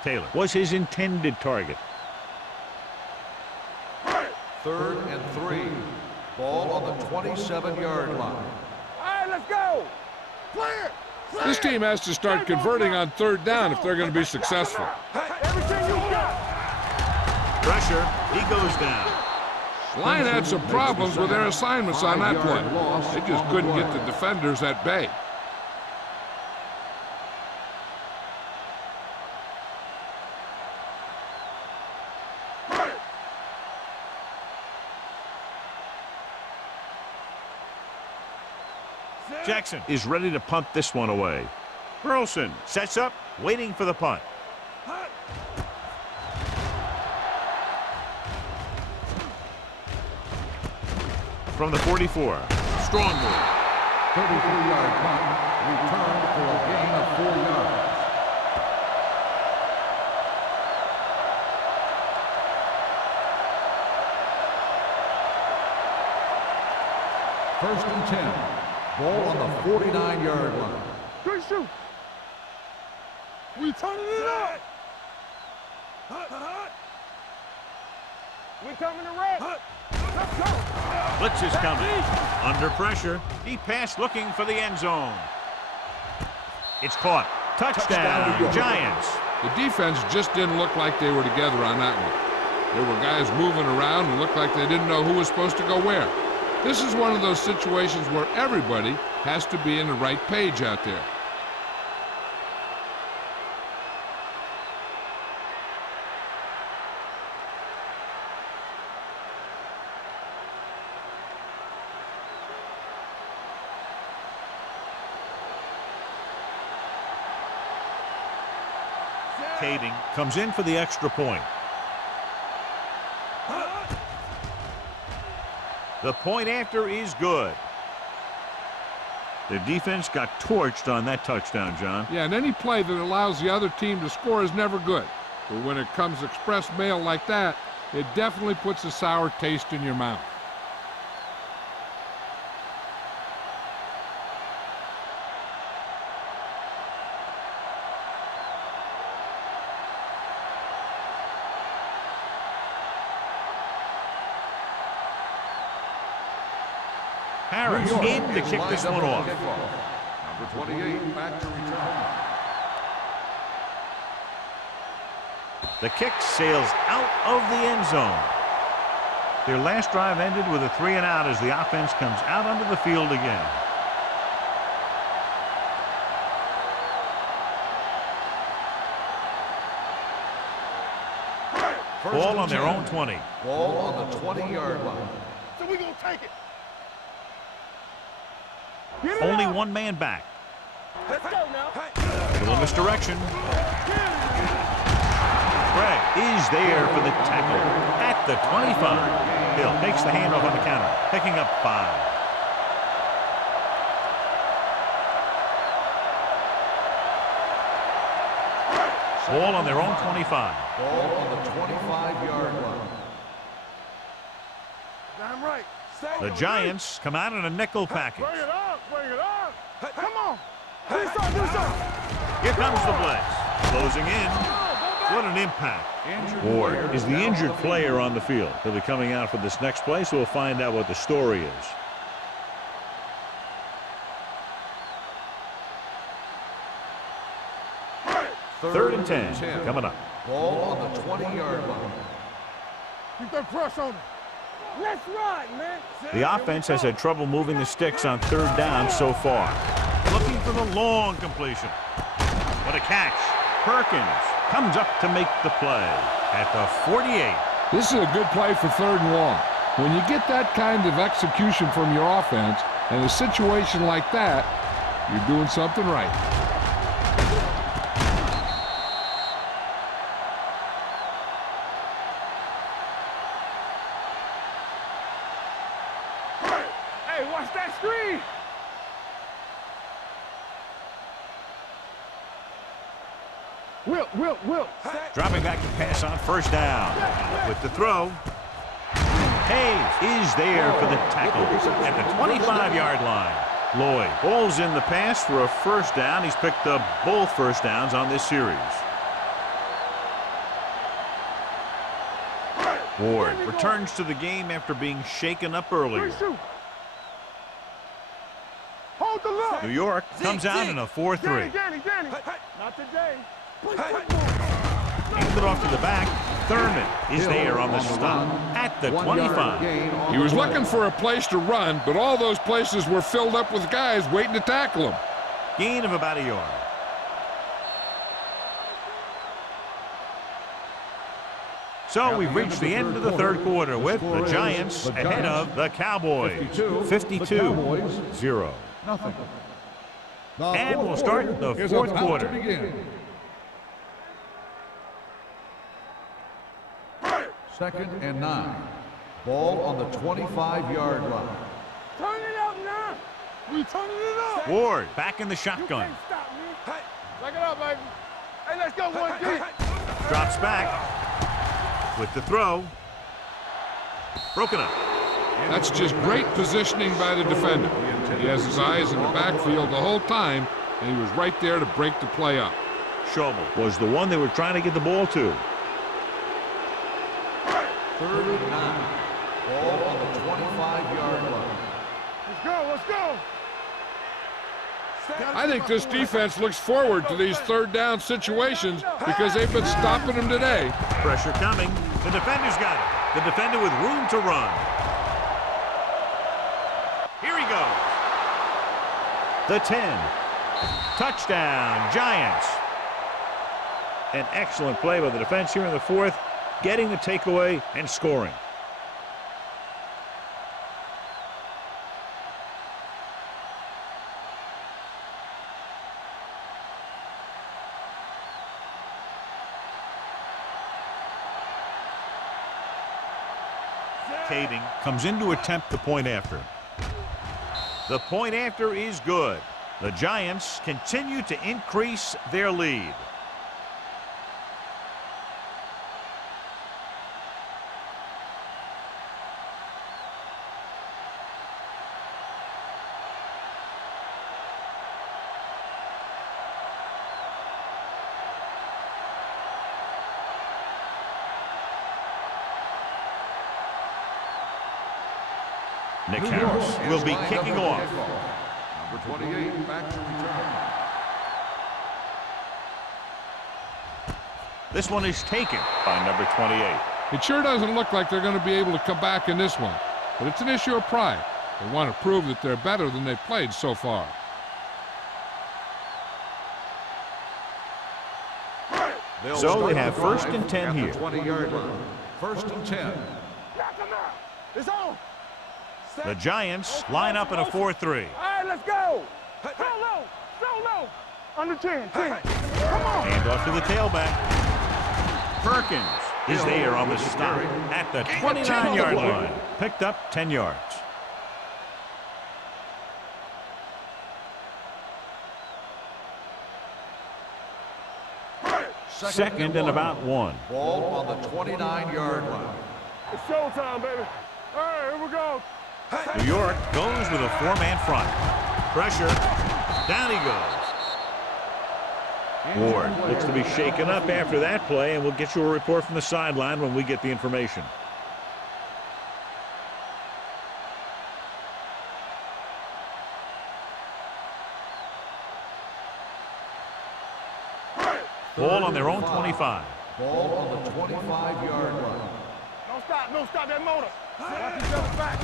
Taylor was his intended target. 3rd and 3. Ball on the 27-yard line. All right, let's go. Clear. This team has to start converting on 3rd down if they're going to be successful. Everything you got. Pressure. He goes down. Line had some problems with their assignments on that play. They just couldn't get the defenders at bay. Jackson is ready to punt this one away. Burleson sets up, waiting for the punt. From the 44, strong move. 33-yard punt, returned for a gain of 4 yards. First and 10. Ball on the 49-yard line. Good shoot. We turning it up. We coming to red. Let's go. Blitz is coming. Under pressure. Deep pass looking for the end zone. It's caught. Touchdown, Giants. The defense just didn't look like they were together on that one. There were guys moving around and looked like they didn't know who was supposed to go where. This is one of those situations where everybody has to be in the right page out there. Kading comes in for the extra point. The point after is good. The defense got torched on that touchdown, John. Yeah, and any play that allows the other team to score is never good. But when it comes express mail like that, it definitely puts a sour taste in your mouth. Harris in to kick this one off. Number 28 back to return. The kick sails out of the end zone. Their last drive ended with a 3-and-out as the offense comes out onto the field again. Ball on their own 20. Ball on the 20-yard line. So we gonna take it. Only one man back. Let's go now. A little misdirection. Gregg is there for the tackle at the 25. Hill takes the handoff on the counter, picking up 5. Ball on their own 25. Ball on the 25-yard line. Damn right. The Giants come out in a nickel package. Bring it on. Bring it on. Come on. Do something. Do something. Here comes the blitz. Closing in. What an impact. Ward is the injured player on the field. He'll be coming out for this next play, so we'll find out what the story is. Third and 10 coming up. Ball on the 20-yard line. Keep that press on him. Let's ride, man. The offense has had trouble moving the sticks on 3rd down so far. Looking for the long completion. What a catch. Perkins comes up to make the play at the 48. This is a good play for 3rd and long. When you get that kind of execution from your offense in a situation like that, you're doing something right. Hey, watch that screen. Will. Dropping back to pass on 1st down. With the throw. Hayes is there for the tackle at the 25-yard line. Lloyd pulls in the pass for a 1st down. He's picked up both 1st downs on this series. Ward returns to the game after being shaken up earlier. Hold the look. New York comes out in a 4-3. Danny. Not today. Hand it off to the back. Thurman is there on the stop at the 25. He was looking for a place to run, but all those places were filled up with guys waiting to tackle him. Gain of about a yard. So we've reached the end of the third quarter with the Giants ahead of the Cowboys, 52-0. And we'll start the fourth quarter. Second and 9. Ball on the 25-yard line. Turn it up now. We turning it up. Ward back in the shotgun. Stop me. Hey, back it up, baby. Hey, let's go, 1-3. Drops back with the throw. Broken up. That's just great positioning by the defender. He has his eyes in the backfield the whole time, and he was right there to break the play up. Schobel was the one they were trying to get the ball to. Third and 9. Ball on the 25-yard line. Let's go. I think this defense looks forward to these third down situations because they've been stopping them today. Pressure coming. The defender's got it. The defender with room to run. Here he goes. The 10. Touchdown, Giants. An excellent play by the defense here in the fourth, getting the takeaway and scoring. Kading comes in to attempt the point after. The point after is good. The Giants continue to increase their lead. Nick Harris will be kicking off. Number 28 back to return. This one is taken by number 28. It sure doesn't look like they're going to be able to come back in this one, but it's an issue of pride. They want to prove that they're better than they've played so far. So they have first and 10 here. 20-yard line. First and 10. It's on. The Giants line up in a 4-3. All right, let's go. So low. Under 10. Come on. Hand off to the tailback. Perkins is there on the stop at the 29-yard line. Picked up 10 yards. Second and about 1. Ball on the 29-yard line. It's showtime, baby. All right, here we go. New York goes with a 4-man front. Pressure. Down he goes. Ward looks to be shaken up after that play, and we'll get you a report from the sideline when we get the information. Ball on their own 25. Ball on the 25-yard line. Don't stop that motor. Watch each other back.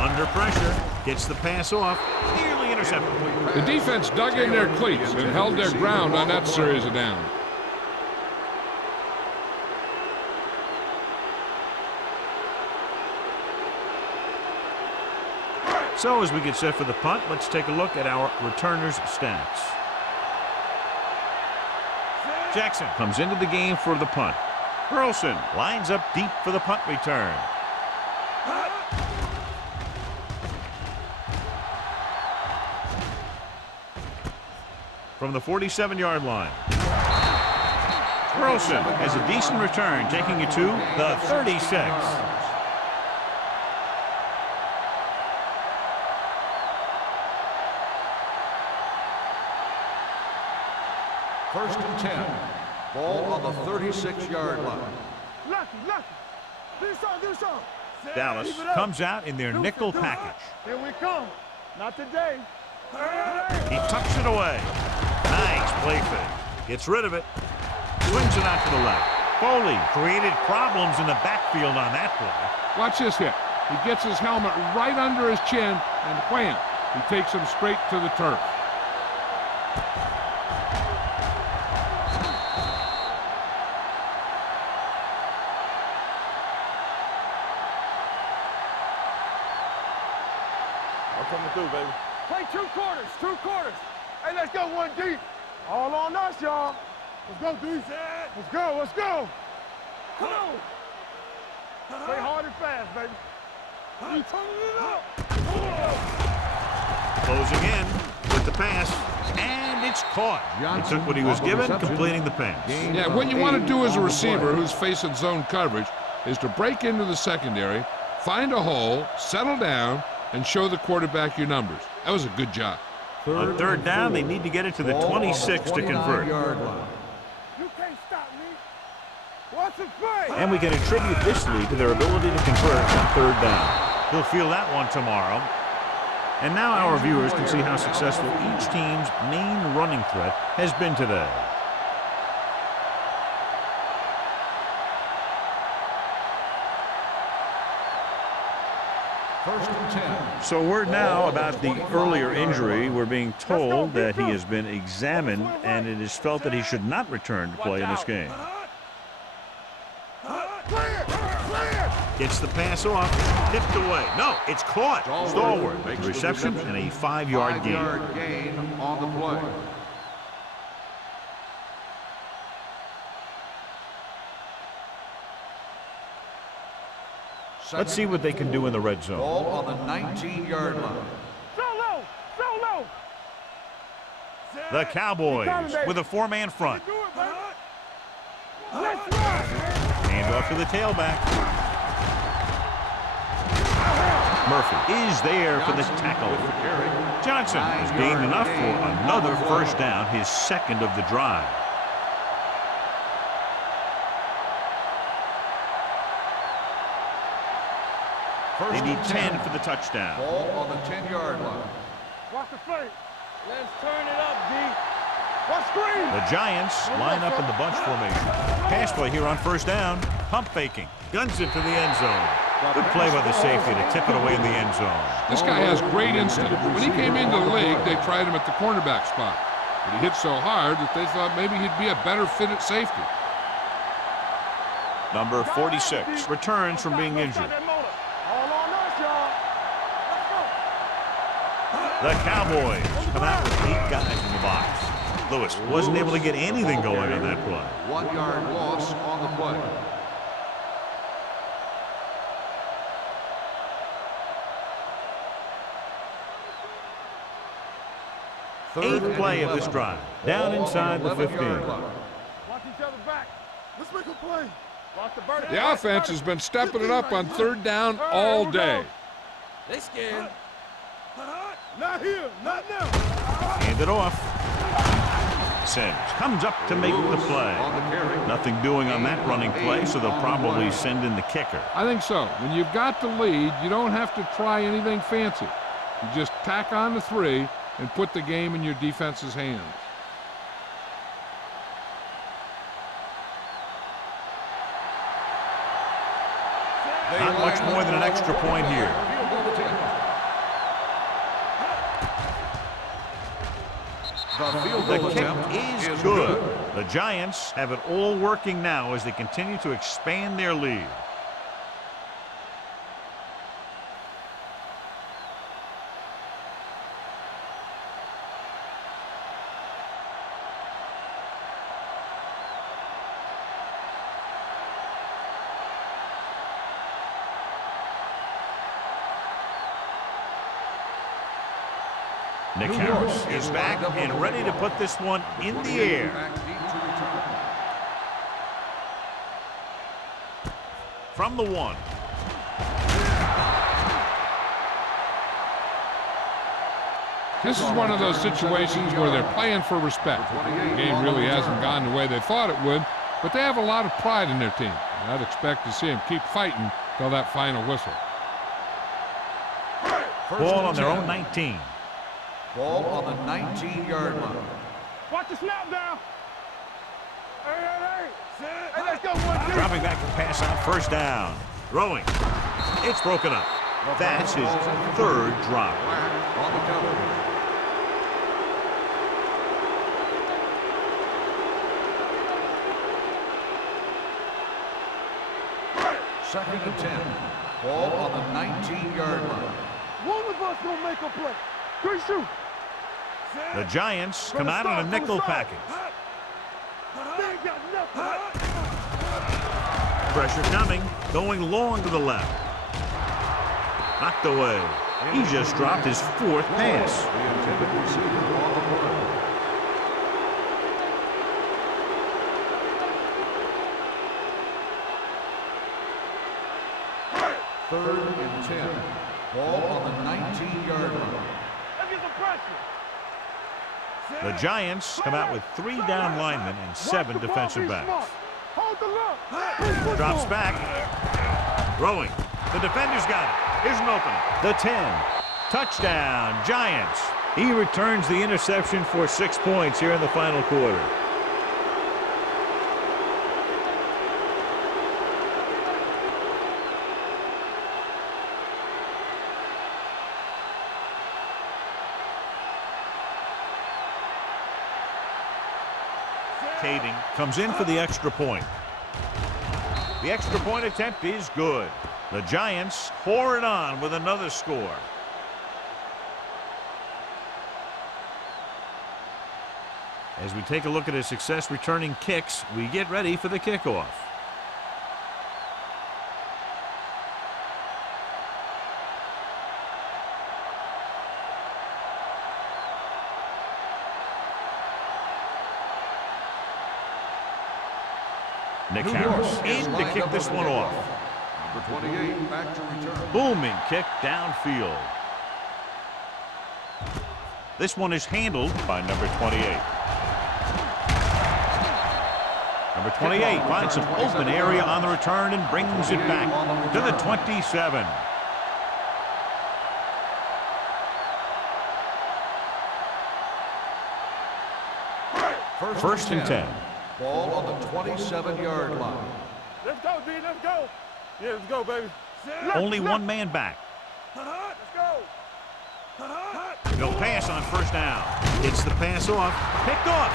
Under pressure, gets the pass off, nearly intercepted. The defense dug in their cleats and held their ground on that series of downs. So as we get set for the punt, let's take a look at our returners' stats. Jackson comes into the game for the punt. Burleson lines up deep for the punt return. From the 47-yard line. Burleson has a decent return, taking it to the 36. First and 10. Ball on the 36-yard line. Lucky. Dallas comes out in their nickel package. Here we come. Not today. He tucks it away. Nice play fake. Gets rid of it. Swings it out to the left. Foley created problems in the backfield on that play. Watch this hit. He gets his helmet right under his chin, and wham, he takes him straight to the turf. I'm coming through, baby. Play 2 quarters, 2 quarters. Hey, let's go 1 deep. All on us, y'all. Let's go, D. Let's go, let's go. Come on. Play hard and fast, baby. You turning it up. Closing in with the pass, and it's caught. He took what he was given, completing the pass. Yeah, what you want to do as a receiver who's facing zone coverage is to break into the secondary, find a hole, settle down, and show the quarterback your numbers. That was a good job. On third down, they need to get it to the 26 to convert. You can't stop me. Watch it play. And we can attribute this lead to their ability to convert on third down. He'll feel that one tomorrow. And now our viewers can see how successful each team's main running threat has been today. First and 10. So word now about the earlier injury. We're being told that he has been examined and it is felt that he should not return to play in this game. Gets the pass off, tipped away. No, it's caught. Stallworth makes reception and a 5-yard gain. 5-yard gain on the play. Let's see what they can do in the red zone. Ball on the 19-yard line. Solo, solo. The Cowboys with a 4-man front. Let's run. Hand off to the tailback. Murphy is there for the tackle. Johnson has gained enough for another first down, his second of the drive. They need 10 for the touchdown. Ball on the 10-yard line. Watch the fake. Let's turn it up, D. Watch screen. The Giants line up in the bunch formation. Pass play here on first down. Pump faking. Guns it to the end zone. Good play by the safety to tip it away in the end zone. This guy has great instinct. When he came into the league, they tried him at the cornerback spot. But he hit so hard that they thought maybe he'd be a better fit at safety. Number 46 returns from being injured. All on us, y'all. The Cowboys come out with 8 guys in the box. Lewis wasn't able to get anything going on that play. 1-yard loss on the play. Eighth play of this drive. Down inside the 15. Watch each other back. Let's make a play. Watch the bird. The offense has been stepping it up on third down all day. They scared. Not here. Not now. Hand it off. Sims comes up to make the play. Nothing doing on that running play, so they'll probably send in the kicker. I think so. When you've got the lead, you don't have to try anything fancy. You just tack on the 3 and put the game in your defense's hands. Not much more than an extra point here. The kick is good. The Giants have it all working now as they continue to expand their lead. Nick Harris is back and ready to put this one in the air. From the 1. This is one of those situations where they're playing for respect. The game really hasn't gone the way they thought it would, but they have a lot of pride in their team. And I'd expect to see them keep fighting till that final whistle. Ball on their own 19. Ball on the 19-yard line. Watch the snap down. Hey, let's go, 1-2. Dropping back to pass on first down. Throwing. It's broken up. That's his third drop. On the cover. Second and 10. Ball on the 19-yard line. One of us gonna make a play. 3 shoot. The Giants come out on a nickel package. They ain't got nothing. Pressure coming, going long to the left. Knocked away. He just dropped his fourth pass. The intended receiver on the play. Third and 10. Ball on the 19-yard line. Let's get some pressure. The Giants come out with 3 down linemen and 7 defensive backs. Hold the look. Drops back. Throwing. The defender's got it. Here's an opening. The 10. Touchdown, Giants. He returns the interception for 6 points here in the final quarter. Kading comes in for the extra point. The extra point attempt is good. The Giants pour it on with another score. As we take a look at his success returning kicks, we get ready for the kickoff. Nick Harris in to kick this one off. Number 28 back to return. Booming kick downfield. This one is handled by number 28. Number 28 finds some open area on the return and brings it back to the 27. First and 10. Ball on the 27-yard line. Let's go, D. Let's go. Yeah, let's go, baby. Only one man back. Let's go. No pass on first down. It's the pass off. Picked off.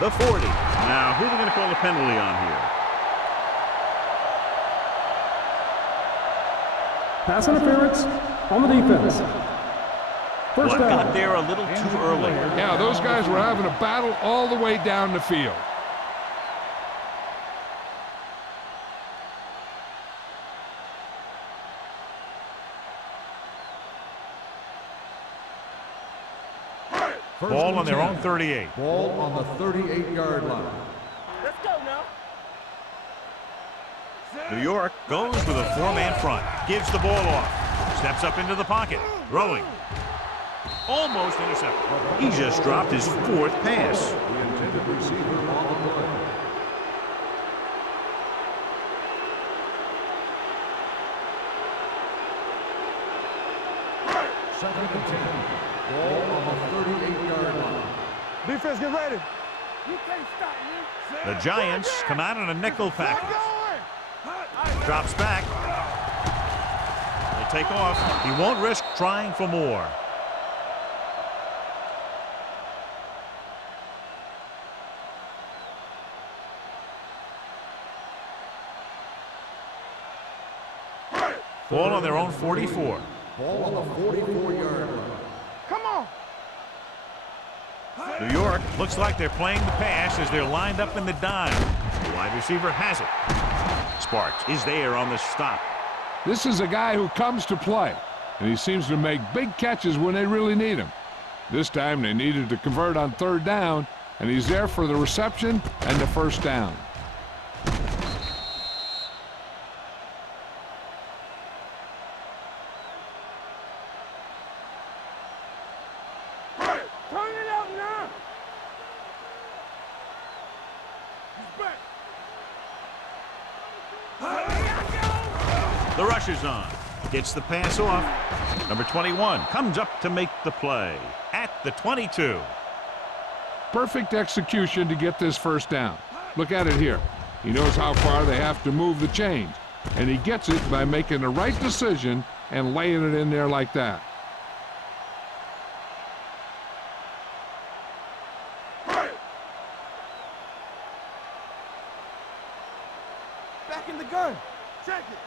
The 40. Now, who are we going to call a penalty on here? Pass interference on the defense. First One down. got there a little too early. Yeah, those guys were having a battle all the way down the field. Ball on their own 38. Ball on the 38-yard line. Let's go now. New York goes with a 4-man front. Gives the ball off. Steps up into the pocket. Throwing. Almost intercepted. He just dropped his 4th pass. The intended receiver on the play. Second and 10. Ball on the 38-yard line. Defense, get ready. You can't stop me. The Giants come out on a nickel package. Drops back. They take off. He won't risk trying for more. Ball on their own 44. Ball on the 44-yard line. Come on. New York looks like they're playing the pass as they're lined up in the dime. The wide receiver has it. Sparks is there on the stop. This is a guy who comes to play, and he seems to make big catches when they really need him. This time they needed to convert on 3rd down, and he's there for the reception and the first down. Turn it out now. He's back. The rush is on. Gets the pass off. Number 21 comes up to make the play at the 22. Perfect execution to get this first down. Look at it here. He knows how far they have to move the chains, and he gets it by making the right decision and laying it in there like that. Back in the gun. Check it.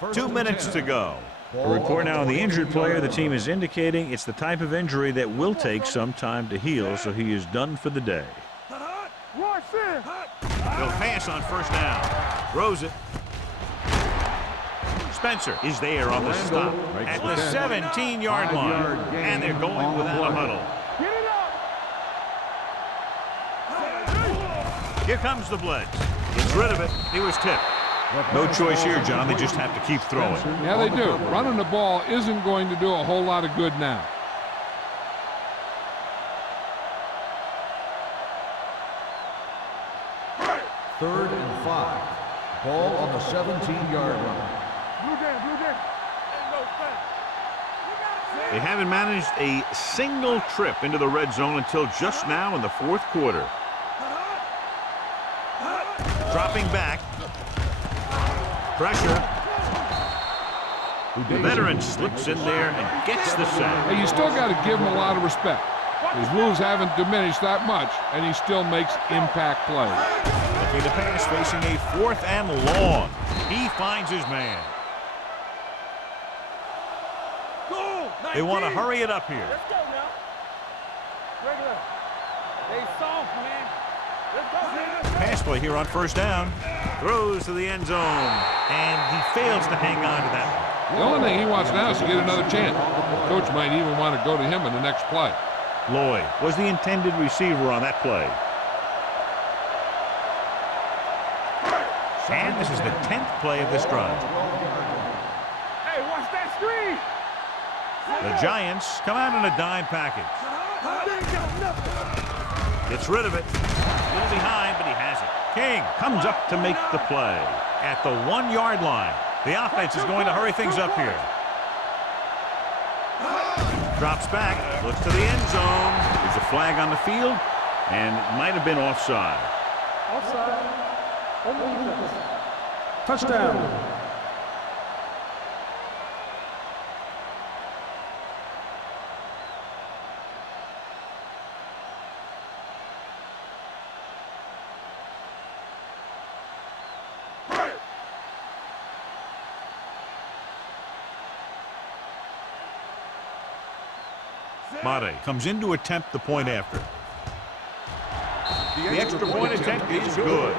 First 2 and minutes 10. to go. A Ball report now on the injured player. The 20-yard team line. is indicating it's the type of injury that will take some time to heal, so he is done for the day. Rush in. He'll pass on first down. Throws it. Spencer is there on the stop at the 17-yard line. And they're going without a huddle. Get it up. Here comes the blitz. Gets rid of it. He was tipped. No choice here, John. They just have to keep throwing. Yeah, they do. Running the ball isn't going to do a whole lot of good now. Third and 5. Ball on the 17-yard line. Blue game, blue game. Ain't no thing. They haven't managed a single trip into the red zone until just now in the fourth quarter. Dropping back. Pressure. The veteran slips in there and gets the sack. Hey, you still got to give him a lot of respect. His moves haven't diminished that much, and he still makes impact plays. Looking to pass, facing a 4th and long. He finds his man. They want to hurry it up here. Let's go now. Regular. They soft, man. Let's go, man. Pass play here on first down. Throws to the end zone. And he fails to hang on to that one. The only thing he wants now is to get another chance. Coach might even want to go to him in the next play. Lloyd was the intended receiver on that play. And this is the 10th play of this drive. Hey, watch that screen. The Giants come out in a dime package. Gets rid of it. A little behind, but he has it. King comes up to make the play at the 1-yard line. The offense is going to hurry things up here. Drops back, looks to the end zone. There's a flag on the field, and it might have been offside. Offside. Touchdown. Mate comes in to attempt the point after. The extra point attempt is good.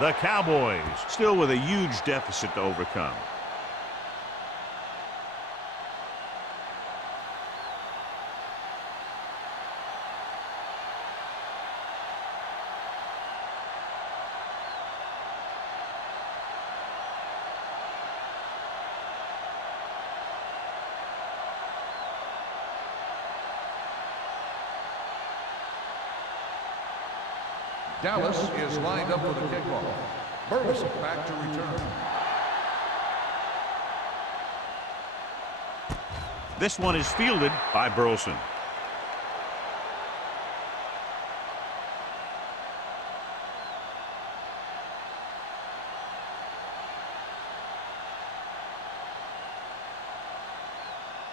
The Cowboys still with a huge deficit to overcome. Dallas is lined up for the kickoff. Burleson back to return. This one is fielded by Burleson.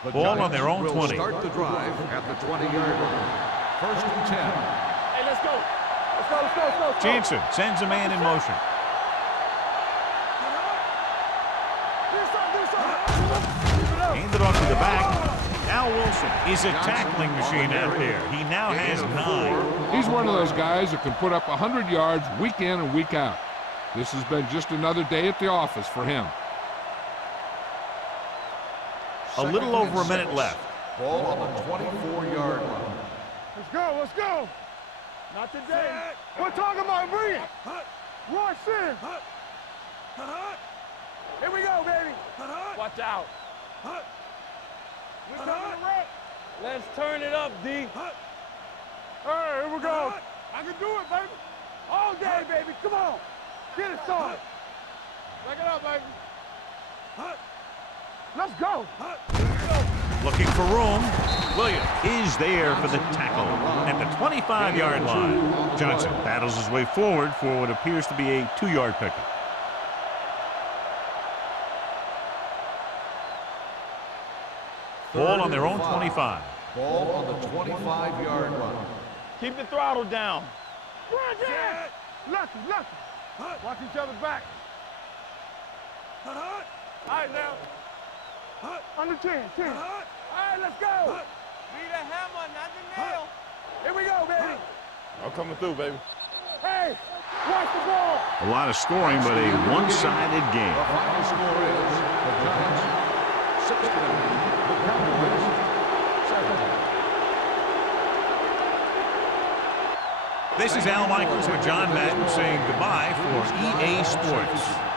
The Ball on Giants their own will 20. start the drive at the 20-yard line. First and 10. Hey, let's go. Let's go, let's go, let's go. Let's go. Jansen sends a man in motion. Handed off to the back. Al Wilson is a tackling machine out there. He now has 9. He's one of those guys that can put up 100 yards week in and week out. This has been just another day at the office for him. A little over a minute left. Ball on the 24-yard line. Let's go, let's go. Not today. We're talking about bring it. Rush in. Here we go, baby. Watch out. We're coming to wreck. Let's turn it up, D. All right, here we go. I can do it, baby. All day, baby. Come on. Get it started. Back it up, baby. Let's go. Looking for room. Williams is there for the tackle at the 25-yard line. Johnson battles his way forward for what appears to be a 2-yard pickup. Ball on their own 25. Ball on the 25-yard line. Keep the throttle down. Roger! Lucky. Watch each other back. All right, now. Under 10. All right, let's go. Be the hammer, not the nail. Here we go, baby. I'm coming through, baby. Hey, watch the ball. A lot of scoring, but a one-sided game. The final score is the Giants 69, the Cowboys 7. This is Al Michaels with John Madden saying goodbye for EA Sports.